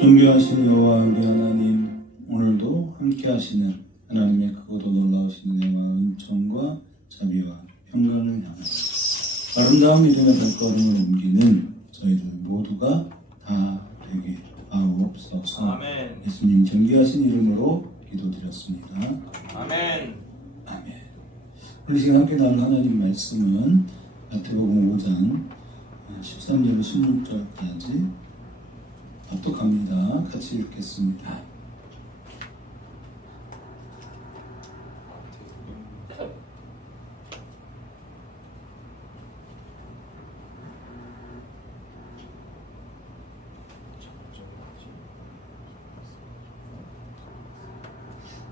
존귀하신 여호와 우리 하나님, 오늘도 함께 하시는 하나님의 크고도 놀라우신 은혜와 은총과 자비와 평강을 향하여 아름다운 믿음의 발걸음을 옮기는 저희들 모두가 다 되게 하옵소서. 아멘. 예수님 존귀하신 이름으로 기도드렸습니다. 아멘. 아멘. 오늘 시간 함께 나눌 하나님 말씀은 마태복음 5장 13절로 16절까지 합독합니다. 같이 읽겠습니다.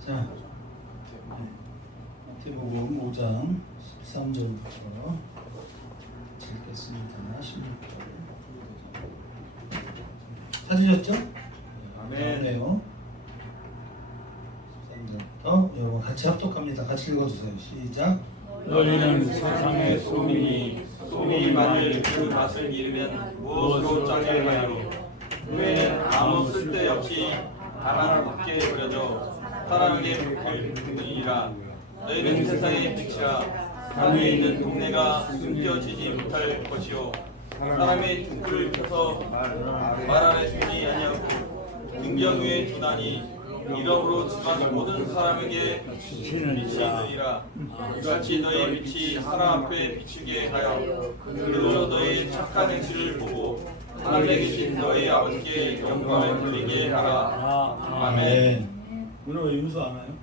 자, 마태복음 5장 13절부터 읽겠습니다. 16절. 찾으셨죠? 아멘. 네요. 13절부터 여러분 같이 합독합니다. 같이 읽어주세요. 시작. 너희는 세상의 소민이 소민이 만일 그 맛을 잃으면 무엇으로 짜게 하여 후에는 아무 쓸데없이 다만 밖에 버려져 사람에게 불리니라. 너희는 세상의 빛이라. 강에 있는 동네가 숨겨지지 못할 것이요 사람의 등불을 켜서 말 안에 두지 아니하고 등경 위에 두나니 이러므로 집안 모든 사람에게 비치느니라. 이같이 너희 빛이 사람 앞에 비추게 하여 그들로 너희 착한 행실을 보고 하늘에 계신 너희 아버지께 영광을 돌리게 하라. 아멘. 오늘 왜 윤수 안 와요?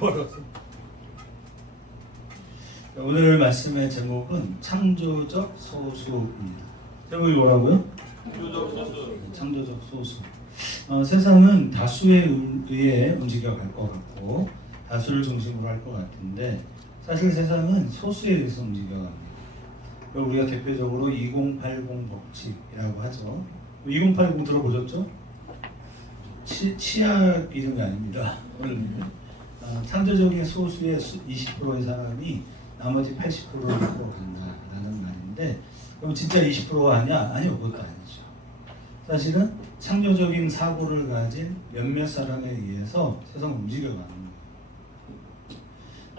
뭐라고? 오늘 말씀의 제목은 창조적 소수입니다. 제목이 뭐라고요? 창조적 소수. 창조적 소수. 세상은 다수에 의해 움직여갈 것 같고 다수를 중심으로 할 것 같은데 사실 세상은 소수에 의해서 움직여갑니다. 우리가 대표적으로 2080 법칙이라고 하죠. 2080 들어보셨죠? 치약 이름이 아닙니다. 창조적인 소수의 20%의 사람이 나머지 80%를 이끌어간다라는 말인데 그럼 진짜 20%가 아니야? 아니요, 그것도 아니죠. 사실은 창조적인 사고를 가진 몇몇 사람에 의해서 세상을 움직여가는 거예요.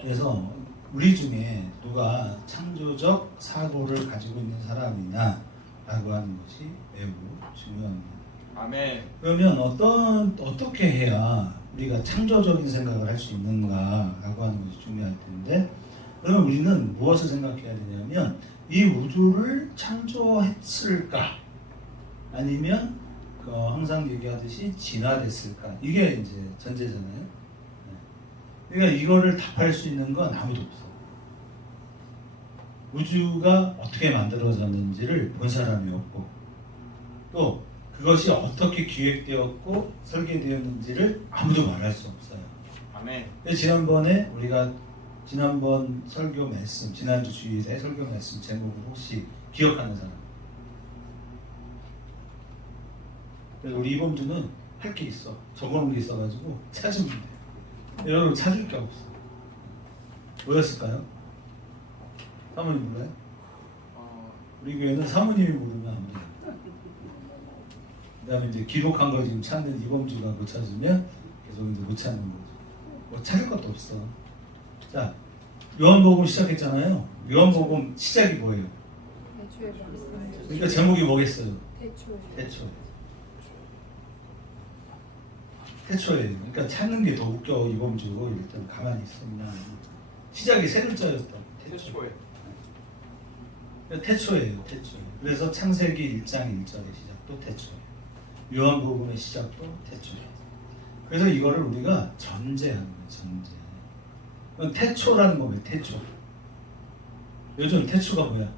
그래서 우리 중에 누가 창조적 사고를 가지고 있는 사람이냐 라고 하는 것이 매우 중요합니다. 아멘. 그러면 어떻게 해야 우리가 창조적인 생각을 할 수 있는가라고 하는 것이 중요할 텐데, 그러면 우리는 무엇을 생각해야 되냐면 이 우주를 창조했을까 아니면 항상 얘기하듯이 진화됐을까, 이게 이제 전제잖아요. 그러니까 이거를 답할 수 있는 건 아무도 없어. 우주가 어떻게 만들어졌는지를 본 사람이 없고 또 그것이 어떻게 기획되었고 설계되었는지를 아무도 말할 수 없어요. 아멘. 지난번에 우리가 지난번 설교 말씀, 지난주 주일에 설교 말씀 제목을 혹시 기억하는 사람? 그래서 우리 이범주는 할 게 있어. 적어놓은 게 있어가지고 찾으면 돼. 여러분 찾을 게 없어. 뭐였을까요? 사모님 몰라요? 우리 교회는 사모님이 모르면 안 돼요. 그 다음에 이제 기록한 거 지금 찾는 이범주가 못 찾으면 계속 이제 못 찾는 거죠. 뭐 찾을 것도 없어. 자, 요한복음 시작했잖아요. 요한복음 시작이 뭐예요? 그러니까 제목이 뭐겠어요? 태초에. 그러니까 찾는 게 더 웃겨. 이범주 일단 가만히 있으면 시작이 세 글자였다. 태초에. 태초예요, 태초. 그래서 창세기 1장 1절의 시작도 태초예요. 요한복음의 시작도 태초예요. 그래서 이거를 우리가 전제하는 거예요, 전제. 태초라는 거예요, 태초. 요즘 태초가 뭐야?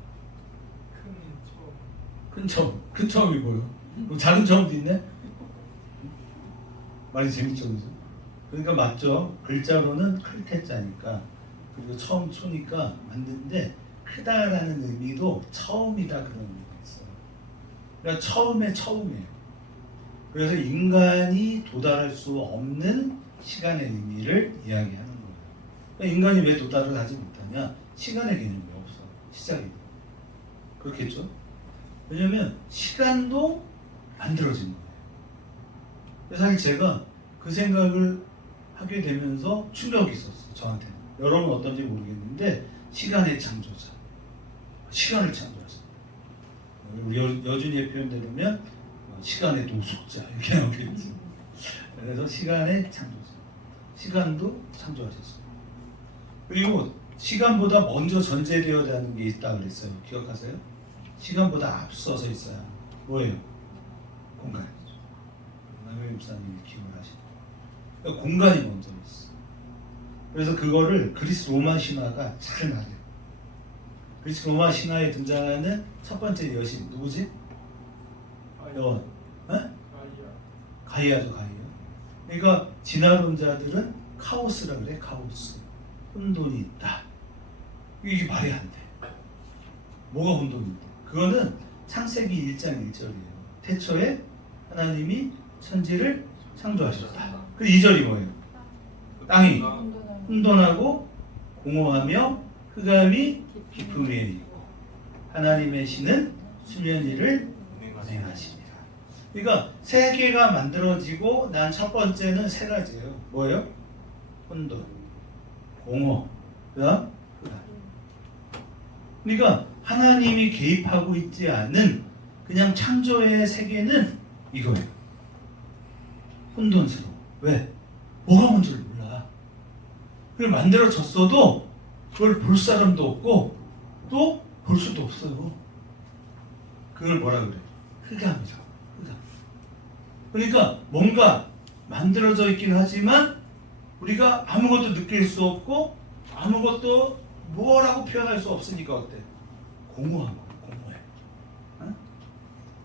큰 처음. 큰 처음이 뭐예요? 그럼 작은 처음도 있네? 말이 재밌죠, 그죠? 그러니까 맞죠? 글자로는 클 태자니까, 그리고 처음 초니까 맞는데, 크다라는 의미도 처음이다 그런 의미가 있어요. 그러니까 처음의 처음이에요. 그래서 인간이 도달할 수 없는 시간의 의미를 이야기하는 거예요. 그러니까 인간이 왜 도달을 하지 못하냐? 시간의 개념이 없어. 시작이. 그렇겠죠? 왜냐면 시간도 만들어진 거예요. 사실 제가 그 생각을 하게 되면서 충격이 있었어요. 저한테는. 여러분 어떤지 모르겠는데 시간의 창조자. 시간을 창조하셨어요. 우리 여준이의 표현대로면 시간의 노숙자 이렇게 나오겠지. 그래서 시간의 창조자. 시간도 창조하셨어요. 그리고 시간보다 먼저 전제되어야 하는 게 있다 그랬어요. 기억하세요? 시간보다 앞서서 있어야 하는 뭐예요? 공간이죠. 남의 목사님이 기억을 하시고 그러니까 공간이 먼저 있어. 그래서 그거를 그리스 로마 신화가 잘 말해요. 그리스 로마 신화에 등장하는 첫 번째 여신 누구지? 여원. 가이아죠, 가이아. 그러니까 진화론자들은 카오스라 그래, 카오스. 혼돈이 있다. 이게 말이 안 돼. 뭐가 혼돈인데? 그거는 창세기 1장 1절이에요. 태초에 하나님이 천지를 창조하셨다. 그 2절이 뭐예요? 땅이 혼돈하고 공허하며 흑암이 깊음 위에 있고 하나님의 신은 수면 위를 운행하시니라. 그러니까 세계가 만들어지고 난 첫 번째는 세 가지예요. 뭐예요? 혼돈, 공허, 그다음 흑암. 그러니까 하나님이 개입하고 있지 않은 그냥 창조의 세계는 이거예요. 혼돈스러워. 왜? 뭐가 뭔지를 몰라. 그걸 만들어졌어도 그걸 볼 사람도 없고 또 볼 수도 없어요. 그걸 뭐라 그래? 흑암이라고. 흑암. 그러니까 뭔가 만들어져 있긴 하지만 우리가 아무것도 느낄 수 없고 아무것도 뭐라고 표현할 수 없으니까 어때? 공허한 거예요. 공허해. 어?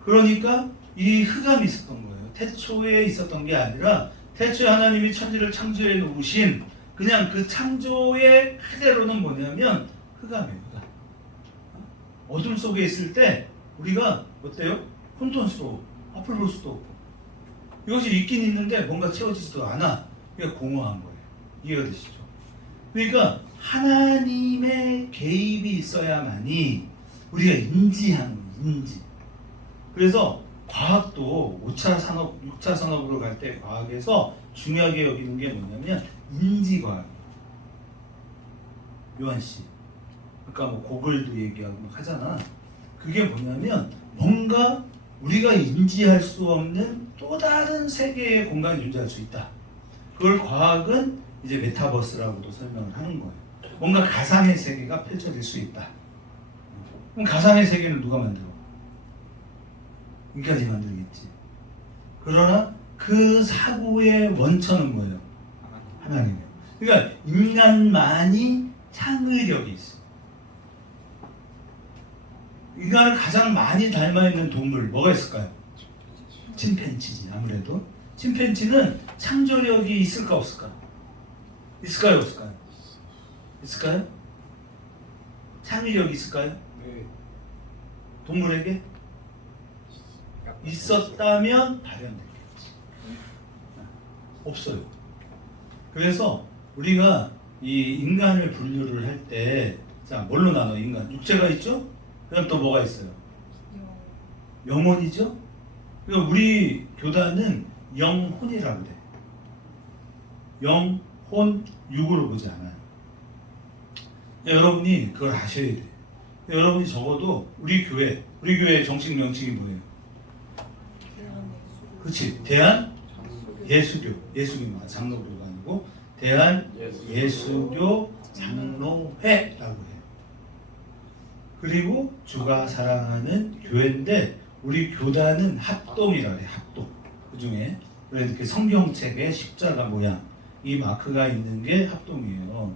그러니까 이 흑암이 있었던 거예요. 태초에 있었던 게 아니라 태초에 하나님이 천지를 창조해 놓으신 그냥 그 창조의 그대로는 뭐냐면 흑암이에요. 흑암. 어둠 속에 있을 때 우리가 어때요? 혼돈스러워. 앞을 볼 수도 없고 이것이 있긴 있는데 뭔가 채워지지도 않아. 그러니까 공허한 거예요. 이해가 되시죠? 그러니까 하나님의 개입이 있어야만이 우리가 인지하는 거예요. 인지. 그래서 과학도 5차 산업, 6차 산업으로 갈 때 과학에서 중요하게 여기는 게 뭐냐면 인지과학. 요한씨. 그러니까 뭐 고글도 얘기하고 막 하잖아. 그게 뭐냐면 뭔가 우리가 인지할 수 없는 또 다른 세계의 공간이 존재할 수 있다. 그걸 과학은 이제 메타버스라고도 설명을 하는 거예요. 뭔가 가상의 세계가 펼쳐질 수 있다. 그럼 가상의 세계를 누가 만들어? 인간이 만들겠지. 그러나 그 사고의 원천은 뭐예요? 하나님이에요. 그러니까 인간만이 창의력이 있어. 인간을 가장 많이 닮아있는 동물 뭐가 있을까요? 침팬지지. 아무래도 침팬지는 창조력이 있을까 없을까? 있을까요 없을까요? 있을까요? 창의력이 있을까요? 네. 동물에게? 있었다면 발현됐겠지. 없어요. 그래서 우리가 이 인간을 분류를 할 때, 자, 뭘로 나눠? 인간. 육체가 있죠? 그럼 또 뭐가 있어요? 영혼이죠? 그러니까 우리 교단은 영혼이라고 그래. 영혼, 육으로 보지 않아요. 여러분이 그걸 아셔야 돼. 여러분이 적어도 우리 교회의 정식 명칭이 뭐예요? 그렇지. 대한 예수교. 예수교가 장로교가 아니고 대한 예수교 장로회라고 해요. 그리고 주가 사랑하는 교회인데 우리 교단은 합동이라 그래. 합동. 그 중에 이렇게 성경책에 십자가 모양 이 마크가 있는 게 합동이에요.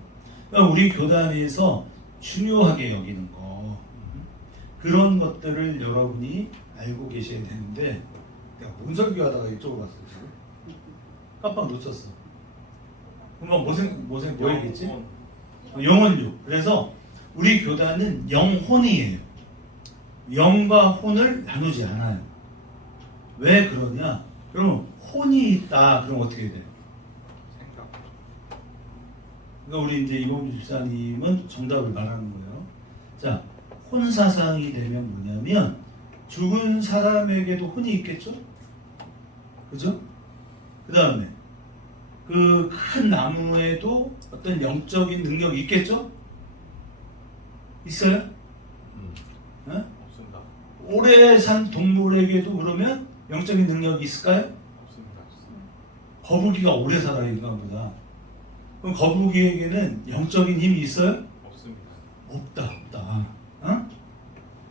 그러니까 우리 교단에서 중요하게 여기는 거 그런 것들을 여러분이 알고 계셔야 되는데 내가 뭔 설교하다가 이쪽으로 갔어. 깜빡 놓쳤어. 그럼 뭐 얘기했지? 영혼육. 그래서 우리 교단은 영혼이에요. 영과 혼을 나누지 않아요. 왜 그러냐? 그러면 혼이 있다. 그럼 어떻게 돼요? 생각. 그러니까 우리 이제 이범주 집사님은 정답을 말하는 거예요. 자, 혼 사상이 되면 뭐냐면 죽은 사람에게도 혼이 있겠죠? 그죠? 그 다음에 그 큰 나무에도 어떤 영적인 능력이 있겠죠? 있어요? 어? 없습니다. 오래 산 동물에게도 그러면 영적인 능력이 있을까요? 없습니다. 거북이가 오래 살아요, 인간보다. 그럼 거북이에게는 영적인 힘이 있어요? 없습니다. 없다. 어?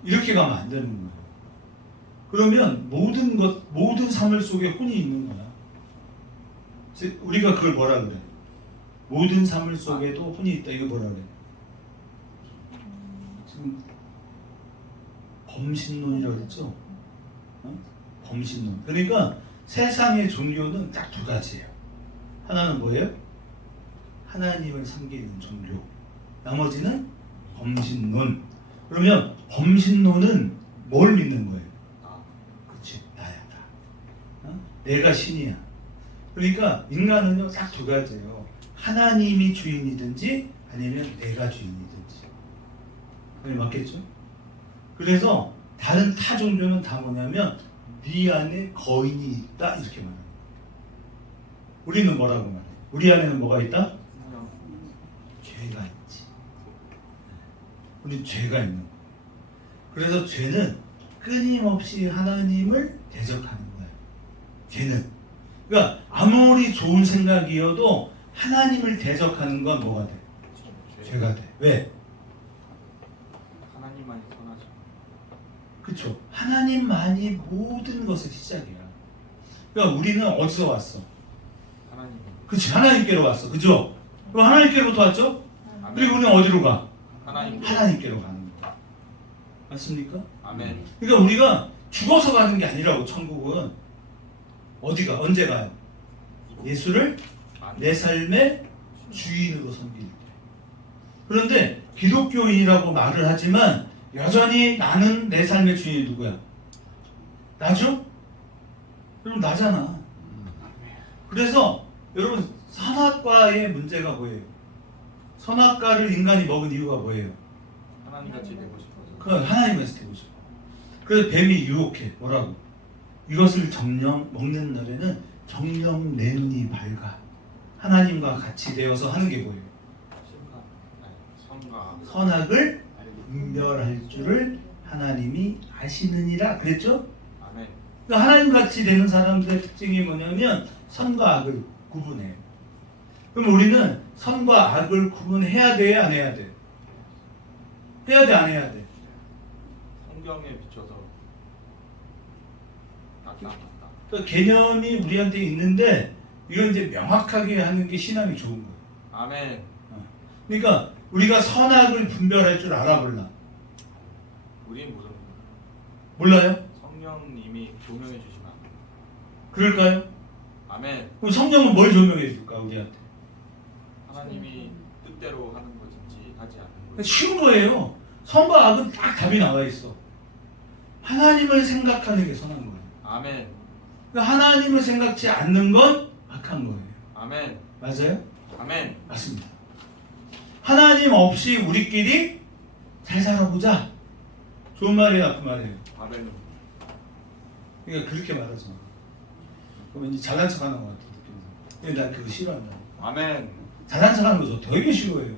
이렇게 가면 안 되는 거예요. 그러면 모든 사물 속에 혼이 있는 거야. 우리가 그걸 뭐라 그래? 모든 사물 속에도 혼이 있다. 이거 뭐라 그래? 지금 범신론이라고 그랬죠? 어? 범신론. 그러니까 세상의 종교는 딱 두 가지예요. 하나는 뭐예요? 하나님을 섬기는 종교. 나머지는 범신론. 그러면 범신론은 뭘 믿는 거예요? 그렇지, 나야 나. 어? 내가 신이야. 그러니까 인간은요 딱 두 가지예요. 하나님이 주인이든지 아니면 내가 주인이든지. 그게 맞겠죠? 그래서 다른 타 종교는 다 뭐냐면 네 안에 거인이 있다 이렇게 말합니다. 우리는 뭐라고 말해? 우리 안에는 뭐가 있다? 죄가 있지. 우리 죄가 있는 거예요. 그래서 죄는 끊임없이 하나님을 대적하는 거예요. 죄는. 그러니까 아무리 좋은 생각이어도 하나님을 대적하는 건 뭐가 돼? 죄가 돼. 왜? 하나님만이 선하죠. 그렇죠. 하나님만이 모든 것의 시작이야. 그러니까 우리는 어디서 왔어? 하나님. 그렇지. 하나님께로 왔어. 그죠? 그럼 하나님께로부터 왔죠? 그리고 우리는 어디로 가? 하나님. 하나님께로 가는 거야. 맞습니까? 아멘. 그러니까 우리가 죽어서 가는 게 아니라고 천국은 어디가? 언제 가요? 예수를 내 삶의 주인으로 섬길 때. 그런데 기독교인이라고 말을 하지만 여전히 나는 내 삶의 주인이 누구야? 나죠? 그럼 나잖아. 그래서 여러분 선악과의 문제가 뭐예요? 선악과를 인간이 먹은 이유가 뭐예요? 하나님같이 되고 싶어서. 그 하나님같이 되고 싶어. 그래서 뱀이 유혹해. 뭐라고? 이것을 정령 먹는 날에는 정령 내 눈이 밝아. 하나님과 같이 되어서 하는 게 뭐예요? 선과 선악을 분별할 줄을 하나님이 아시느니라 그랬죠? 아멘. 그러니까 하나님 같이 되는 사람들의 특징이 뭐냐면 선과 악을 구분해요. 그럼 우리는 선과 악을 구분해야 돼, 안 해야 돼? 해야 돼, 안 해야 돼? 성경에 비춰서 맞다. 그러니까 개념이 우리한테 있는데 이건 이제 명확하게 하는 게 신앙이 좋은 거예요. 아멘. 그러니까 우리가 선악을 분별할 줄 알아 몰라? 우린 무슨 몰라요? 성령님이 조명해 주시면 안 돼요. 그럴까요? 아멘. 그럼 성령은 뭘 조명해 줄까 우리한테? 하나님이 뜻대로 하는 것인지 하지 않는 것. 쉬운 거예요. 선과 악은 딱 답이 나와 있어. 하나님을 생각하는 게 선한 거예요. 아멘. 그러니까 하나님을 생각지 않는 건 악한 거예요. 아멘. 맞아요? 아멘. 맞습니다. 하나님 없이 우리끼리 잘 살아보자. 좋은 말이에요, 나쁜 말이에요? 아멘. 그러니까 그렇게 말하죠. 그러면 이제 잘난 척하는 것 같아. 근데 난 그거 싫어한다. 아멘. 잘난 척하는 거 저 되게 싫어해요.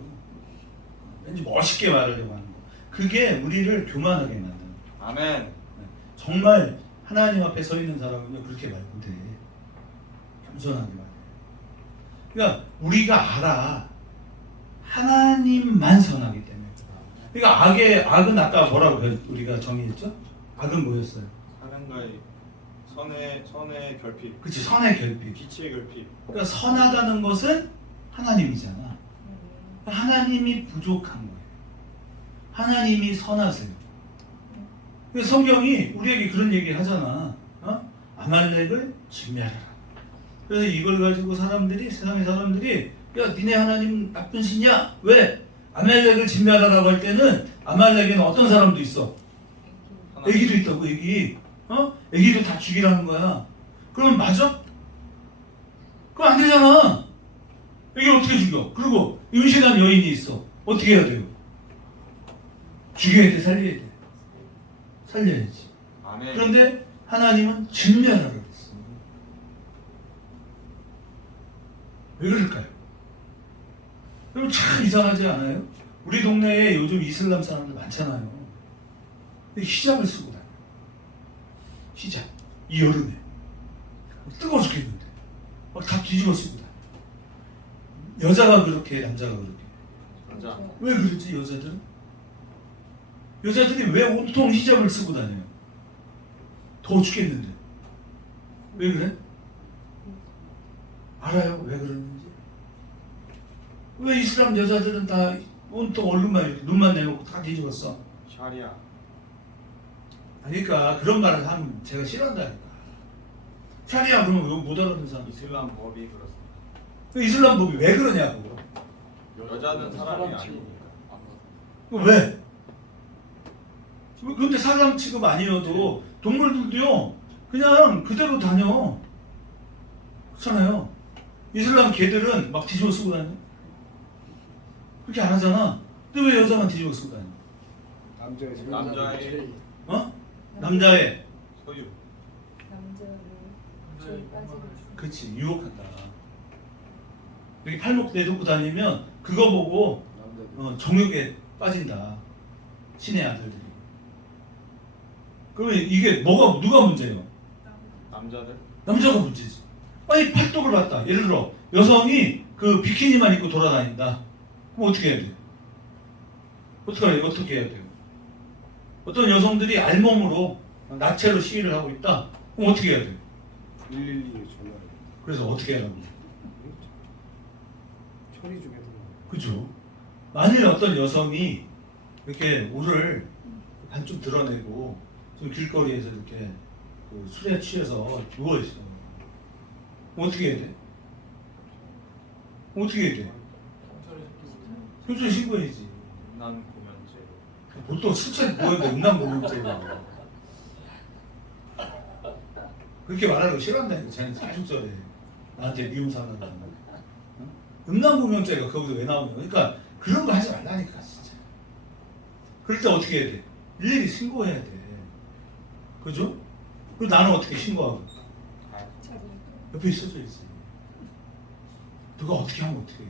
왠지 멋있게 말하려고 하는 거. 그게 우리를 교만하게 만드는 거. 아멘. 정말 하나님 앞에 서 있는 사람은요 그렇게 말 못해. 겸손하게 말해. 그러니까 우리가 알아. 하나님만 선하기 때문에. 그러니까 악은 아까 뭐라고 우리가 정의했죠? 악은 뭐였어요? 사랑과의 선의 결핍, 그치, 선의 결핍. 빛의 결핍. 그러니까 선하다는 것은 하나님이잖아. 하나님이 부족한 거예요. 하나님이 선하세요. 그래서 성경이 우리에게 그런 얘기 하잖아. 아말렉을 진멸하라. 그래서 이걸 가지고 세상의 사람들이 야, 니네 하나님 나쁜 신이야? 왜? 아말렉을 진멸하라고 할 때는 아말렉에는 어떤 사람도 있어? 애기도 있다고, 애기. 애기도 다 죽이라는 거야. 그러면 맞아? 그럼 안 되잖아. 애기 어떻게 죽여? 그리고 임신한 여인이 있어. 어떻게 해야 돼요? 죽여야 돼, 살려야 돼. 살려야지. 아멘. 그런데 하나님은 진멸하라고 했어. 왜 그럴까요? 그럼 참 이상하지 않아요? 우리 동네에 요즘 이슬람 사람들 많잖아요. 근데 히잡을 쓰고 다녀요. 히잡. 이 여름에. 뜨거워 죽겠는데. 막 다 뒤집어 쓰고 다녀요. 여자가 그렇게, 남자가 그렇게. 맞아. 왜 그러지, 여자들은? 여자들이 왜 온통 히잡을 쓰고 다녀요? 더워 죽겠는데. 왜 그래? 알아요? 왜 그러는지? 왜 이슬람 여자들은 다 온통 얼굴만 이렇게 눈만 내놓고 다 뒤집었어? 샤리아. 그러니까 그런 말을 하면 제가 싫어한다니까. 샤리아 그러면 왜 못 알아듣는 사람? 이슬람 법이 그렇습니다. 그 이슬람 법이 왜 그러냐고. 여자는 사람이 아니니까. 왜? 근데 사람 취급 아니어도 동물들도요 그냥 그대로 다녀. 그렇잖아요. 이슬람 개들은 막 뒤집어 쓰고 다녀. 그렇게 안 하잖아. 근데 왜 여자만 뒤집어 쓰고 다녀? 남자의 남자의 소유. 남자를 저희 빠지고 그렇지, 유혹한다. 이렇게 팔목 내놓고 다니면 그거 보고 정욕에 빠진다. 신의 아들들이. 그러면 이게 누가 문제예요? 남자들. 남자가 문제지. 아니 팔뚝을 봤다. 예를 들어 여성이 그 비키니만 입고 돌아다닌다. 그럼 어떻게 해야 돼? 어떻게 해야 돼요? 어떤 여성들이 알몸으로 나체로 시위를 하고 있다. 그럼 어떻게 해야 돼? 112에 전화를. 그래서 어떻게 하라고? 처리 중에도. 그죠? 만일 어떤 여성이 이렇게 옷을 반쯤 드러내고 좀 길거리에서 이렇게 그 술에 취해서 누워있어. 어떻게 해야 돼? 어떻게 해야 돼? 경찰에 신고해야지. 음란 공연죄. 보통 실제 뭐였는데 음란공연죄가 그렇게 말하는 거 싫어한다니까. 쟤는 계속 저래. 나한테 미움사는 거. 음란공연죄가 거기서 왜 나오냐. 그러니까 그런 거 하지 말라니까 진짜. 그럴 때 어떻게 해야 돼? 일일이 신고해야 돼. 그죠? 그리고 나는 어떻게 신고하고? 옆에 있어줘야지. 누가 어떻게 하면 어떻게 해.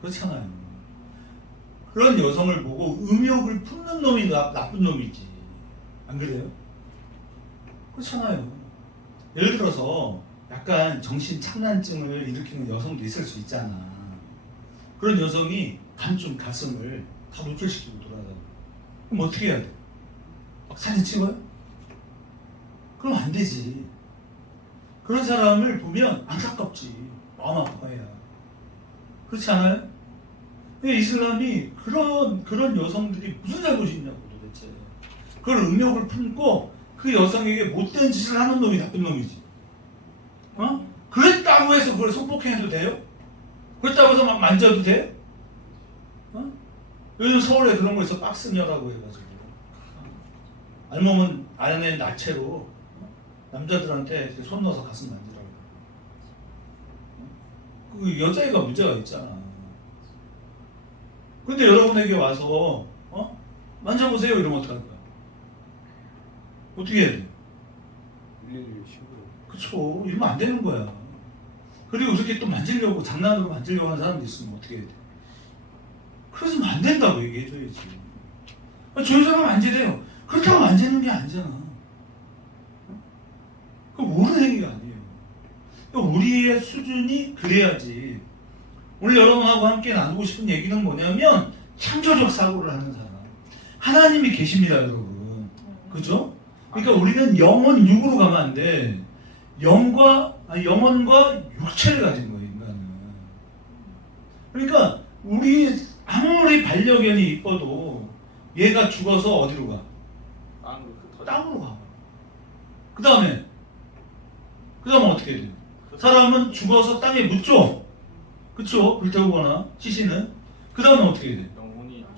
그렇잖아요. 그런 여성을 보고 음욕을 품는 놈이 나쁜 놈이지. 안 그래요? 그렇잖아요. 예를 들어서 약간 정신착란증을 일으키는 여성도 있을 수 있잖아. 그런 여성이 반쯤 가슴을 다 노출시키고 돌아다녀. 그럼 어떻게 해야 돼? 막 사진 찍어요? 그럼 안 되지. 그런 사람을 보면 안타깝지. 마음 아파야. 그렇지 않아요? 근데 이슬람이 그런 여성들이 무슨 잘못이 있냐고 도대체. 그걸 음욕을 품고 그 여성에게 못된 짓을 하는 놈이 나쁜 놈이지. 그랬다고 해서 그걸 성폭행해도 돼요? 그랬다고 해서 막 만져도 돼? 요즘 서울에 그런 거 있어. 박스녀라고 해가지고 알몸은 안에 나체로 남자들한테 이렇게 손 넣어서 가슴 만지라고. 그 여자애가 문제가 있잖아. 근데 여러분에게 와서 만져보세요 이러면 어떡할 거야? 어떻게 해야 돼? 112에 신고. 그쵸. 이러면 안 되는 거야. 그리고 그렇게 또 만지려고 장난으로 만지려고 하는 사람도 있으면 어떻게 해야 돼? 그래서면 안 된다고 얘기해줘야지. 저 여자가 만지래요. 그렇다고 만지는 게 아니잖아. 그건 옳은 행위가 아니에요. 그러니까 우리의 수준이 그래야지. 오늘 여러분하고 함께 나누고 싶은 얘기는 뭐냐면 창조적 사고를 하는 사람. 하나님이 계십니다, 여러분. 그죠? 그러니까 우리는 영혼 육으로 가면 안 돼. 영혼과 육체를 가진 거예요, 인간은. 그러니까 우리 아무리 반려견이 이뻐도 얘가 죽어서 어디로 가? 땅으로 흩어져. 땅으로 가. 그 다음에 어떻게 돼? 사람은 죽어서 땅에 묻죠. 그쵸? 불태우거나 시신은. 그 다음에 어떻게 돼?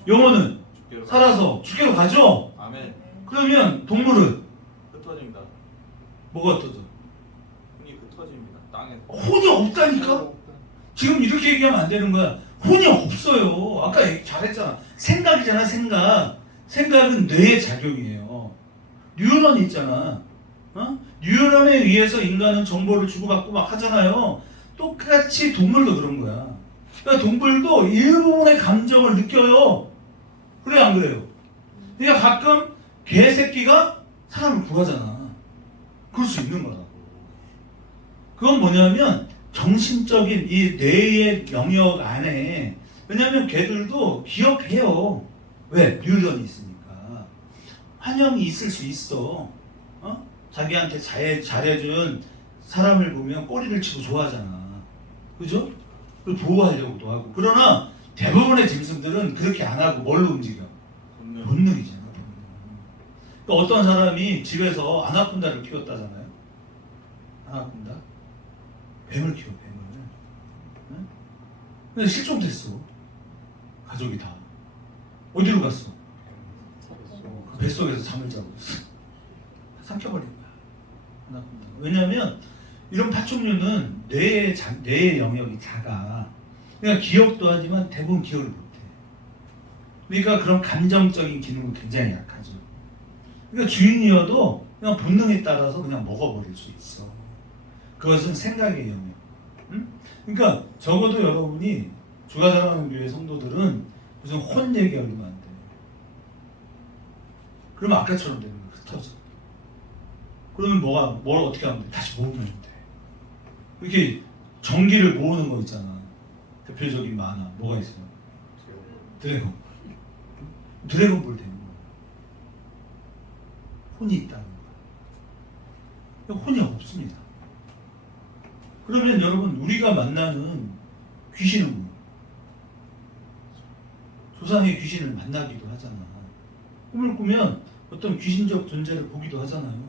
영혼은 죽게로 살아서 죽게로 가죠. 아멘. 그러면 동물은 흩어집니다. 뭐가 흩어져? 혼이 흩어집니다. 땅에서. 혼이 없다니까? 지금 이렇게 얘기하면 안 되는 거야. 혼이 없어요. 아까 잘했잖아. 생각이잖아, 생각. 생각은 뇌의 작용이에요. 뉴런이 있잖아. 뉴런에 의해서 인간은 정보를 주고받고 막 하잖아요. 똑같이 동물도 그런 거야. 그러니까 동물도 일부분의 감정을 느껴요. 그래, 안 그래요? 그러니까 가끔 개새끼가 사람을 구하잖아. 그럴 수 있는 거라고. 그건 뭐냐면 정신적인 이 뇌의 영역 안에, 왜냐면 개들도 기억해요. 왜? 뉴런이 있으니까. 환영이 있을 수 있어. 자기한테 잘해준 사람을 보면 꼬리를 치고 좋아하잖아. 그죠? 그리고 보호하려고도 하고. 그러나 대부분의 짐승들은 그렇게 안 하고 뭘로 움직여? 본능이잖아. 그러니까 어떤 사람이 집에서 아나콘다를 키웠다잖아요. 아나콘다? 뱀을 키워, 뱀을. 응? 근데 실종됐어. 가족이 다. 어디로 갔어? 그 뱃속에서 잠을 자고 있어. 삼켜버린 거야. 아나콘다. 왜냐하면 이런 파충류는 뇌의 영역이 작아. 그러니까 기억도 하지만 대부분 기억을 못해. 그러니까 그런 감정적인 기능은 굉장히 약하죠. 그러니까 주인이어도 그냥 본능에 따라서 그냥 먹어버릴 수 있어. 그것은 생각의 영역. 응? 그러니까 적어도 여러분이 주가 사랑하는 교회 성도들은 무슨 혼 얘기하면 안 돼. 그러면 아까처럼 되는 거야. 흩어져. 그러면 뭘 어떻게 하면 돼? 다시 모으면 돼. 이렇게 전기를 모으는 거 있잖아. 대표적인 만화 뭐가 있어요? 드래곤. 드래곤볼 되는 거야. 혼이 있다는 거야. 혼이 없습니다. 그러면 여러분 우리가 만나는 귀신은 뭐야? 조상의 귀신을 만나기도 하잖아. 꿈을 꾸면 어떤 귀신적 존재를 보기도 하잖아요.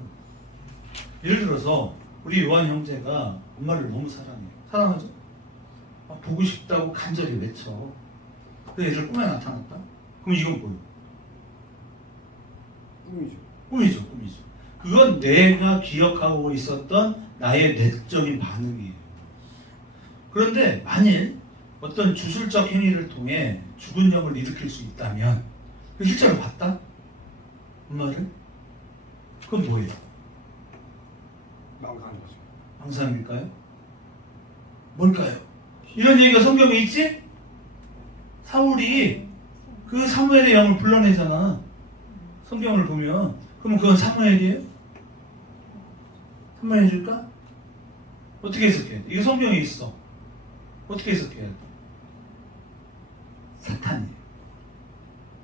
예를 들어서 우리 요한 형제가 엄마를 너무 사랑해. 사랑하죠? 막 보고 싶다고 간절히 외쳐. 그 애를 꿈에 나타났다? 그럼 이건 뭐예요? 꿈이죠. 그건 내가 기억하고 있었던 나의 내적인 반응이에요. 그런데 만일 어떤 주술적 행위를 통해 죽은 영을 일으킬 수 있다면 그 실제로 봤다? 엄마를? 그건 뭐예요? 망상일까요? 뭘까요? 이런 얘기가 성경에 있지? 사울이 그 사무엘의 영을 불러내잖아. 성경을 보면. 그럼 그건 사무엘이에요? 사무엘일까? 어떻게 해석해야 돼? 이거 성경에 있어. 어떻게 해석해야 돼? 사탄이에요.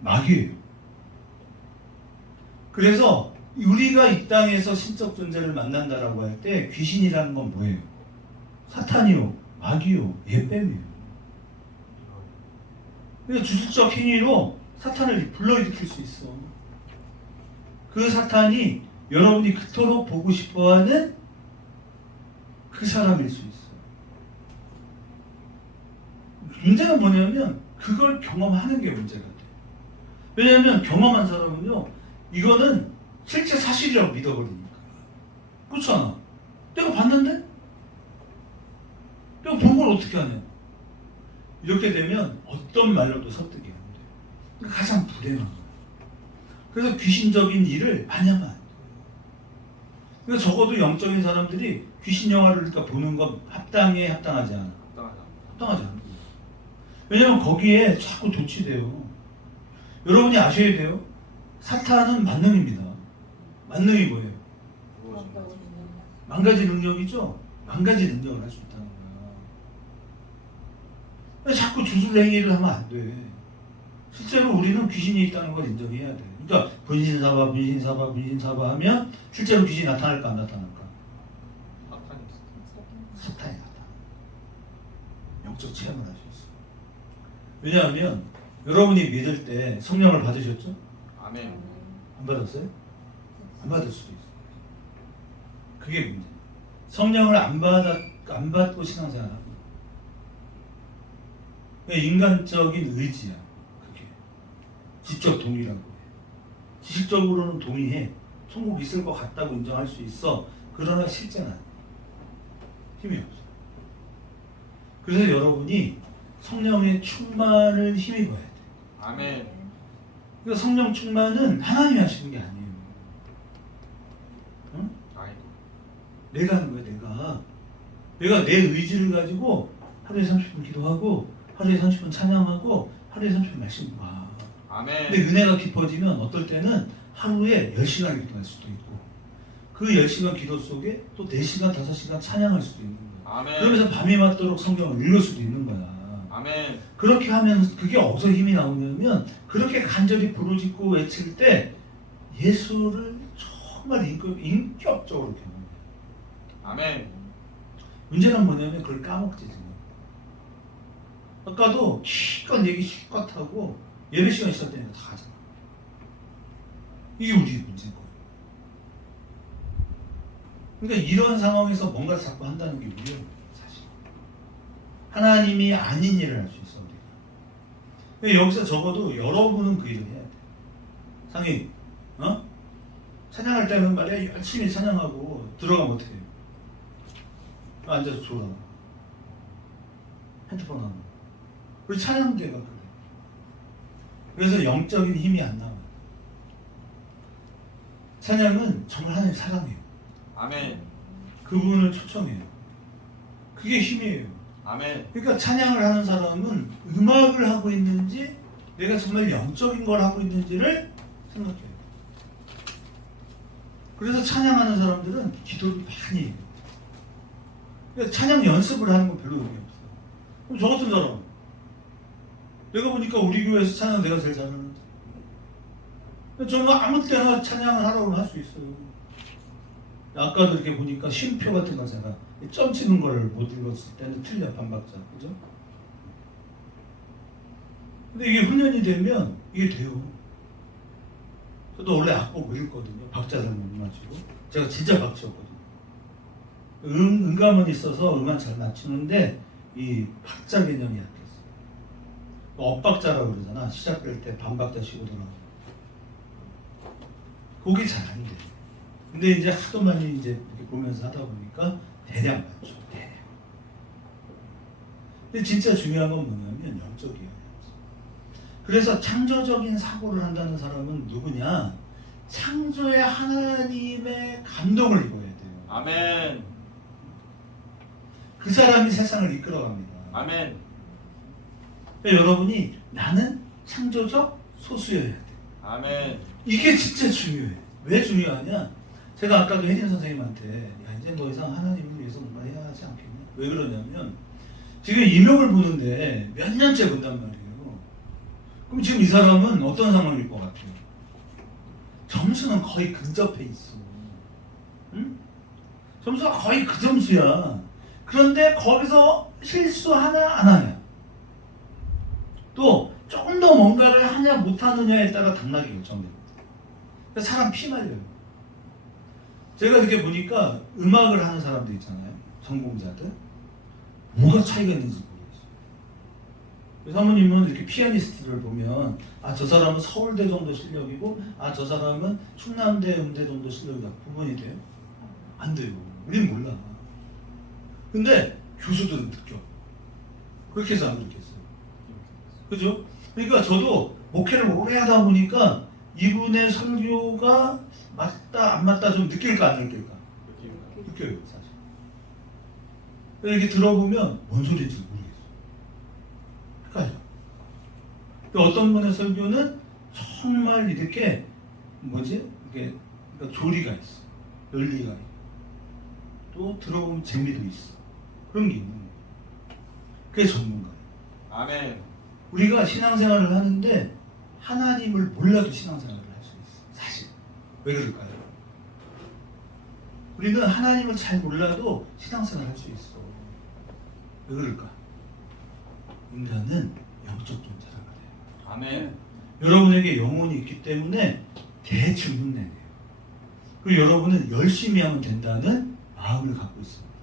마귀예요. 그래서 우리가 이 땅에서 신적 존재를 만난다라고 할 때 귀신이라는 건 뭐예요? 사탄이요, 마귀요, 예뱀이에요. 그러니까 주술적 행위로 사탄을 불러일으킬 수 있어. 그 사탄이 여러분이 그토록 보고 싶어하는 그 사람일 수 있어. 문제가 뭐냐면 그걸 경험하는 게 문제가 돼. 왜냐하면 경험한 사람은요, 이거는 실제 사실이라고 믿어버리니까. 그렇잖아. 내가 봤는데? 내가 본 걸 어떻게 하냐? 이렇게 되면 어떤 말로도 설득이 안 돼. 그러니까 가장 불행한 거야. 그래서 귀신적인 일을 많이 하면 안 돼. 그러니까 적어도 영적인 사람들이 귀신 영화를 그러니까 보는 건 합당하지 않아. 합당하지 않아. 왜냐면 거기에 자꾸 도취돼요. 여러분이 아셔야 돼요. 사탄은 만능입니다. 만능이 뭐예요? 만가지 능력이죠? 만가지 능력을 할 수 있다는 거야. 자꾸 주술 행위를 하면 안 돼. 실제로 우리는 귀신이 있다는 걸 인정해야 돼. 그러니까 분신사바, 분신사바, 분신사바 하면 실제로 귀신이 나타날까 안 나타날까? 사탄이 있어. 사탄이 나타나. 영적 체험을 할 수 있어. 왜냐하면 여러분이 믿을 때 성령을 받으셨죠? 아멘. 안 받았어요? 안 받을 수도 있어. 그게 문제야. 성령을 안 받고 신앙생활 합니다. 인간적인 의지야. 그게 지적 동의라고 해. 지식적으로는 동의해. 천국 있을 것 같다고 인정할 수 있어. 그러나 실제는 아니야. 힘이 없어. 그래서 여러분이 성령의 충만을 힘입어야 돼. 아멘. 그러니까 성령 충만은 하나님이 하시는 게 아니에요. 응? 아이고. 내가 하는 거야. 내가 내 의지를 가지고 하루에 30분 기도하고 하루에 30분 찬양하고 하루에 30분 말씀 봐. 아멘. 근데 은혜가 깊어지면 어떨 때는 하루에 10시간 기도할 수도 있고 그 10시간 기도 속에 또 4시간, 5시간 찬양할 수도 있는 거야. 아멘. 그러면서 밤이 맞도록 성경을 읽을 수도 있는 거야. 아멘. 그렇게 하면 그게 어디서 힘이 나오냐면 그렇게 간절히 부르짖고 외칠 때 예수를 정말 인격적으로 경험해. 아멘. 문제는 뭐냐면 그걸 까먹지 지금. 아까도 실컷 얘기 실컷 하고 예배 시간 시작되니까 다 하잖아. 이게 우리 문제인 거예요. 그러니까 이런 상황에서 뭔가를 자꾸 한다는 게 우리는 사실 하나님이 아닌 일을 할 수 있어 우리가. 근데 여기서 적어도 여러분은 그 일을 해야 돼. 상희, 찬양할 때는 말이야 열심히 찬양하고 들어가면 어떻게 해요? 앉아서 졸아. 핸드폰 하고. 우리 찬양계가 그래. 그래서 영적인 힘이 안 나와요. 찬양은 정말 하나님 사랑해요. 아멘. 그분을 초청해요. 그게 힘이에요. 아멘. 그러니까 찬양을 하는 사람은 음악을 하고 있는지 내가 정말 영적인 걸 하고 있는지를 생각해요. 그래서 찬양하는 사람들은 기도를 많이 해요. 그러니까 찬양 연습을 하는 건 별로 의미 없어요. 그럼 저 같은 사람 내가 보니까 우리 교회에서 찬양 내가 제일 잘하는데 저는 아무 때나 찬양을 하라고 할 수 있어요. 아까도 이렇게 보니까 쉼표 같은 거 제가 점 치는 거를 못 읽었을 때는 틀려 반박자, 그죠? 근데 이게 훈련이 되면 이게 돼요. 저도 원래 악보 못 읽거든요. 박자 잘못 맞추고 제가 진짜 박치였거든요. 음감은 있어서 음만 잘 맞추는데 이 박자 개념이 약했어요. 엇박자라고 그러잖아. 시작될 때 반박자 쉬고 들어가고 그게 잘 안 돼. 근데 이제 하도 많이 이제 이렇게 보면서 하다 보니까 대략 맞죠. 대략. 근데 진짜 중요한 건 뭐냐면 영적이에요. 그래서 창조적인 사고를 한다는 사람은 누구냐? 창조의 하나님의 감동을 입어야 돼요. 아멘. 그 사람이 세상을 이끌어갑니다. 아멘. 그러니까 여러분이 나는 창조적 소수여야 돼. 아멘. 이게 진짜 중요해. 왜 중요하냐? 제가 아까도 혜진 선생님한테 야 이제 더 이상 하나님을 위해서 뭔가 해야 하지 않겠냐? 왜 그러냐면 지금 이명을 보는데 몇 년째 본단 말이에요. 그럼 지금 이 사람은 어떤 상황일 것 같아요? 점수는 거의 근접해 있어. 응? 점수가 거의 그 점수야. 그런데 거기서 실수 하나 안 하냐? 또 조금 더 뭔가를 하냐 못하느냐에 따라 당락이 결정됩니다. 그러니까 사람 피 말려요. 제가 이렇게 보니까 음악을 하는 사람들 있잖아요. 전공자들. 뭐가 차이가 있는지 모르겠어요. 사모님은 이렇게 피아니스트를 보면 아 저 사람은 서울대 정도 실력이고 아 저 사람은 충남대 음대 정도 실력이다. 구분이 돼요? 안 돼요. 우린 몰라. 근데 교수들은 느껴. 그렇게 해서 안 그렇겠어요. 그죠? 그러니까 저도 목회를 오래 하다 보니까 이분의 설교가 맞다 안 맞다 좀 느낄까 안 느낄까? 느껴요 사실. 이렇게 들어보면 뭔 소리인지 모르겠어요. 헷갈려. 어떤 분의 설교는 정말 이렇게 뭐지? 이게 그러니까 조리가 있어. 논리가 있고 또 들어보면 재미도 있어. 그런 게 있는 거예요. 그게 전문가예요. 아멘. 우리가 신앙생활을 하는데 하나님을 몰라도 신앙생활을 할 수 있어. 사실 왜 그럴까요? 우리는 하나님을 잘 몰라도 신앙생활을 할 수 있어. 왜 그럴까? 인간은 영적 존재란 말이에요. 아멘. 여러분에게 영혼이 있기 때문에 대충 흉내내요. 그리고 여러분은 열심히 하면 된다는 마음을 갖고 있습니다.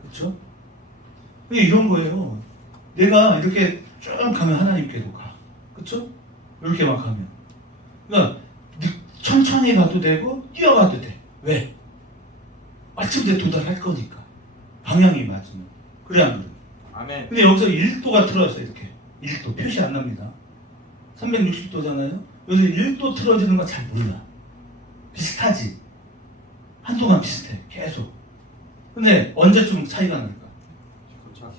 그렇죠? 이런 거예요. 내가 이렇게 쭉 가면 하나님께로 가. 그렇죠? 이렇게 막 가면. 그러니까 천천히 가도 되고 뛰어가도 돼. 왜? 마침내 도달할 거니까. 방향이 맞으면. 그래 안 그래? 아멘. 근데 여기서 1도가 틀어졌어요. 이렇게 1도 표시 안 납니다. 360도잖아요. 여기서 1도 틀어지는 건 잘 몰라. 비슷하지. 한동안 비슷해. 계속. 근데 언제쯤 차이가 날까? 그렇죠.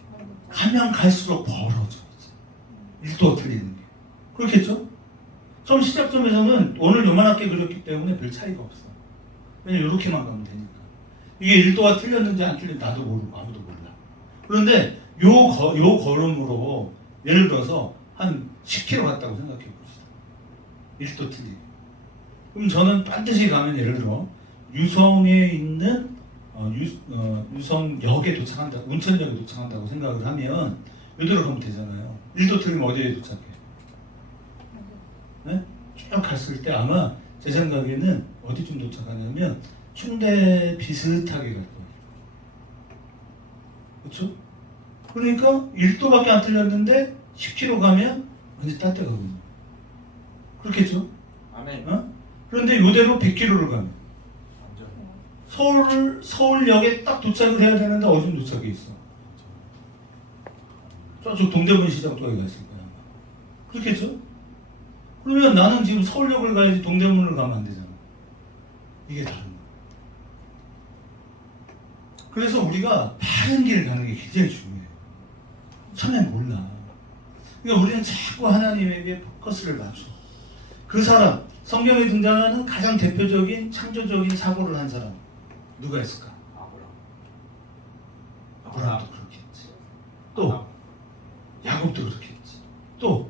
가면 갈수록 벌어져. 1도 틀리는 게. 그렇겠죠? 처음 시작점에서는 오늘 요만하게 그렸기 때문에 별 차이가 없어. 왜냐면 이렇게만 가면 되니까. 이게 1도가 틀렸는지 안 틀렸는지 나도 모르고 아무도 몰라. 그런데 요 걸음으로 예를 들어서 한 10km 갔다고 생각해 봅시다. 1도 틀리게. 그럼 저는 반드시 가면 예를 들어 유성에 있는 유성역에 도착한다, 운천역에 도착한다고 생각을 하면 이대로 가면 되잖아요. 1도 틀리면 어디에 도착해? 네? 쭉 갔을 때 아마 제 생각에는 어디쯤 도착하냐면 충대 비슷하게 갈 거예요. 그렇죠? 그러니까 1도밖에 안 틀렸는데 10km 가면 완전 딴 데 가거든요. 그렇겠죠? 아멘. 그런데 이대로 100km를 가면 서울역에 딱 도착을 해야 되는데 어디쯤 도착해 있어? 저쪽 동대문 시장 쪽에 갔을 거야. 그렇겠죠? 그러면 나는 지금 서울역을 가야지 동대문을 가면 안 되잖아. 이게 다른 거야. 그래서 우리가 바른 길을 가는 게 굉장히 중요해요. 처음엔 몰라. 그러니까 우리는 자꾸 하나님에게 포커스를 맞춰. 그 사람, 성경에 등장하는 가장 대표적인 창조적인 사고를 한 사람 누가 있을까? 아브라함도 그렇겠지. 또 야곱도 그렇겠지. 또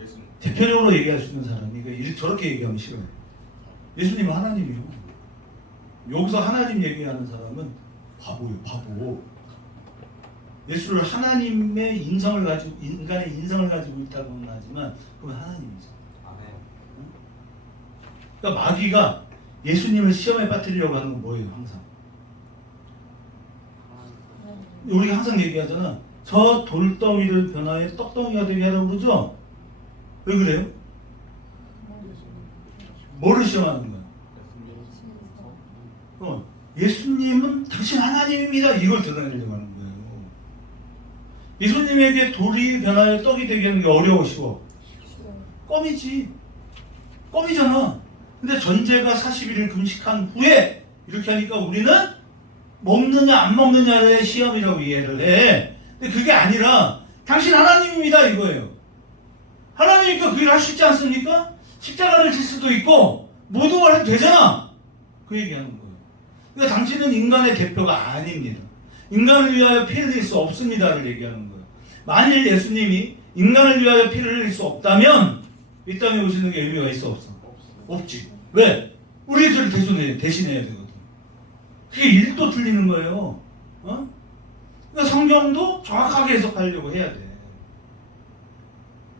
예수님. 대표적으로 얘기할 수 있는 사람이 저렇게 얘기하면 싫어요. 예수님은 하나님이요. 여기서 하나님 얘기하는 사람은 바보예요. 바보. 예수를 하나님의 인성을 가지고 인간의 인성을 가지고 있다고는 하지만 그건 하나님이죠. 아멘. 그러니까 마귀가 예수님을 시험에 빠뜨리려고 하는 건 뭐예요? 항상 우리가 항상 얘기하잖아. 저 돌덩이를 변화해 떡덩이가 되게 하라고 그러죠? 왜 그래요? 뭐를 시험하는 거야? 예수님은 당신 하나님입니다. 이걸 드러내려고 하는 거예요. 예수님에게 돌이 변화해 떡이 되게 하는 게 어려워 쉬워? 껌이지. 껌이잖아. 근데 전제가 40일을 금식한 후에 이렇게 하니까 우리는 먹느냐 안 먹느냐의 시험이라고 이해를 해. 근데 그게 아니라 당신 하나님입니다 이거예요. 하나님이니까 그 일을 할 수 있지 않습니까? 십자가를 질 수도 있고 모든 걸 해도 되잖아. 그 얘기하는 거예요. 그러니까 당신은 인간의 대표가 아닙니다. 인간을 위하여 피를 흘릴 수 없습니다를 얘기하는 거예요. 만일 예수님이 인간을 위하여 피를 흘릴 수 없다면 이 땅에 오시는 게 의미가 있어 없어? 없지. 왜? 우리들을 대신해야 되거든. 그게 1도 틀리는 거예요. 그러니까 성경도 정확하게 해석하려고 해야 돼.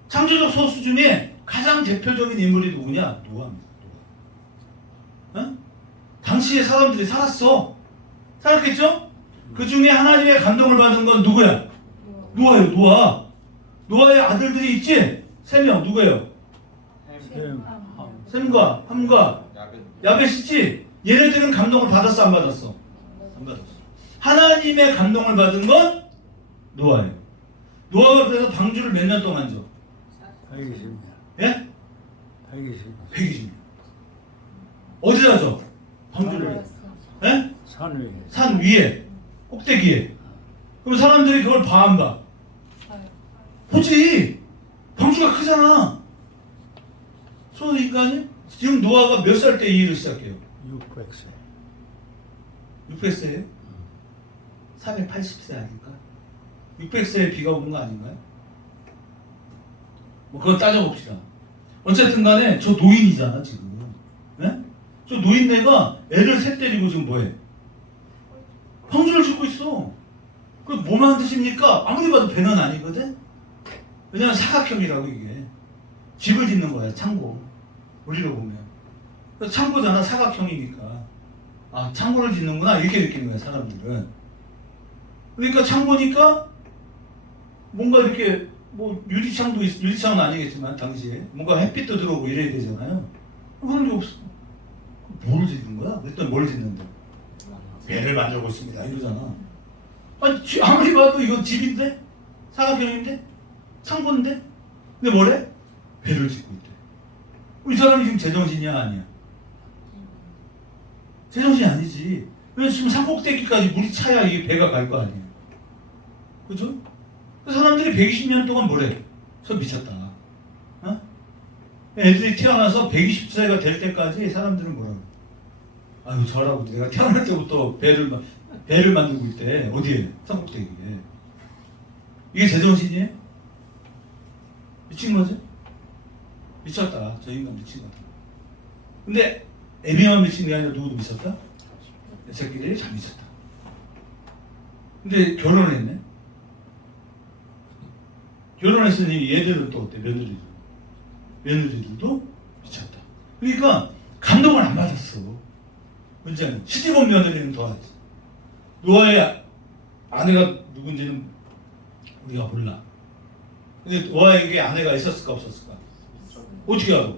창조적 소수 중에 가장 대표적인 인물이 누구냐? 노아입니다. 당시에 사람들이 살았어. 살았겠죠? 그 중에 하나님의 감동을 받은 건 누구야? 노아예요. 노아. 노아의 아들들이 있지? 3명 누구예요? 셈과 함과 야벳이지? 얘네들은 감동을 받았어 안 받았어? 안 받았어. 하나님의 감동을 받은 건 노아예요. 노아가 그래서 방주를 몇 년 동안 줘? 120년. 예? 120년. 120년. 어디다 줘? 방주를. 예? 산 위에. 산 위에. 꼭대기에. 그럼 사람들이 그걸 봐 안 봐? 보지. 방주가 크잖아. 소 인간이 지금 노아가 몇 살 때 이 일을 시작해요? 600세. 600세예요? 480세 아닐까? 600세에 비가 오는 거 아닌가요? 뭐 그건 따져봅시다. 어쨌든 간에 저 노인이잖아 지금. 네? 저 노인네가 애를 셋 데리고 지금 뭐해? 형주를 짓고 있어. 그 뭐만 드십니까? 아무리 봐도 배는 아니거든? 왜냐면 사각형이라고 이게. 집을 짓는 거야, 창고. 우리로 보면. 창고잖아, 사각형이니까. 아, 창고를 짓는구나, 이렇게 느끼는 거야, 사람들은. 그러니까 창고니까 뭔가 이렇게 뭐 유리창은 아니겠지만 당시에 뭔가 햇빛도 들어오고 이래야 되잖아요. 그런 게 없어. 뭘 짓는 거야? 그랬더니 뭘 짓는데? 배를 만들고 있습니다 이러잖아. 아니 아무리 봐도 이건 집인데? 사각형인데? 창고인데? 근데 뭐래? 배를 짓고 있대. 이 사람이 지금 제정신이야 아니야? 제정신이 아니지. 왜냐면 지금 산꼭대기까지 물이 차야 이 배가 갈 거 아니야. 그죠? 그 사람들이 120년 동안 뭐래? 저 미쳤다. 어? 애들이 태어나서 120세가 될 때까지 사람들은 뭐라고? 아유 저라고 내가 태어날 때부터 배를 만들고 있대. 어디에? 산꼭대기에. 이게 제정신이에요? 미친 거지? 미쳤다. 저 인간 미친 거다. 근데 애비만 미친 게 아니라 누구도 미쳤다? 이 새끼들이 잘 미쳤다. 근데 결혼을 했네? 결혼했으니 얘들은 또 어때? 며느리들도 미쳤다. 그러니까 감동을 안 받았어. 문제는 시집온 며느리는 더하지. 노아의 아내가 누군지는 우리가 몰라. 근데 노아에게 아내가 있었을까 없었을까? 어떻게 알아?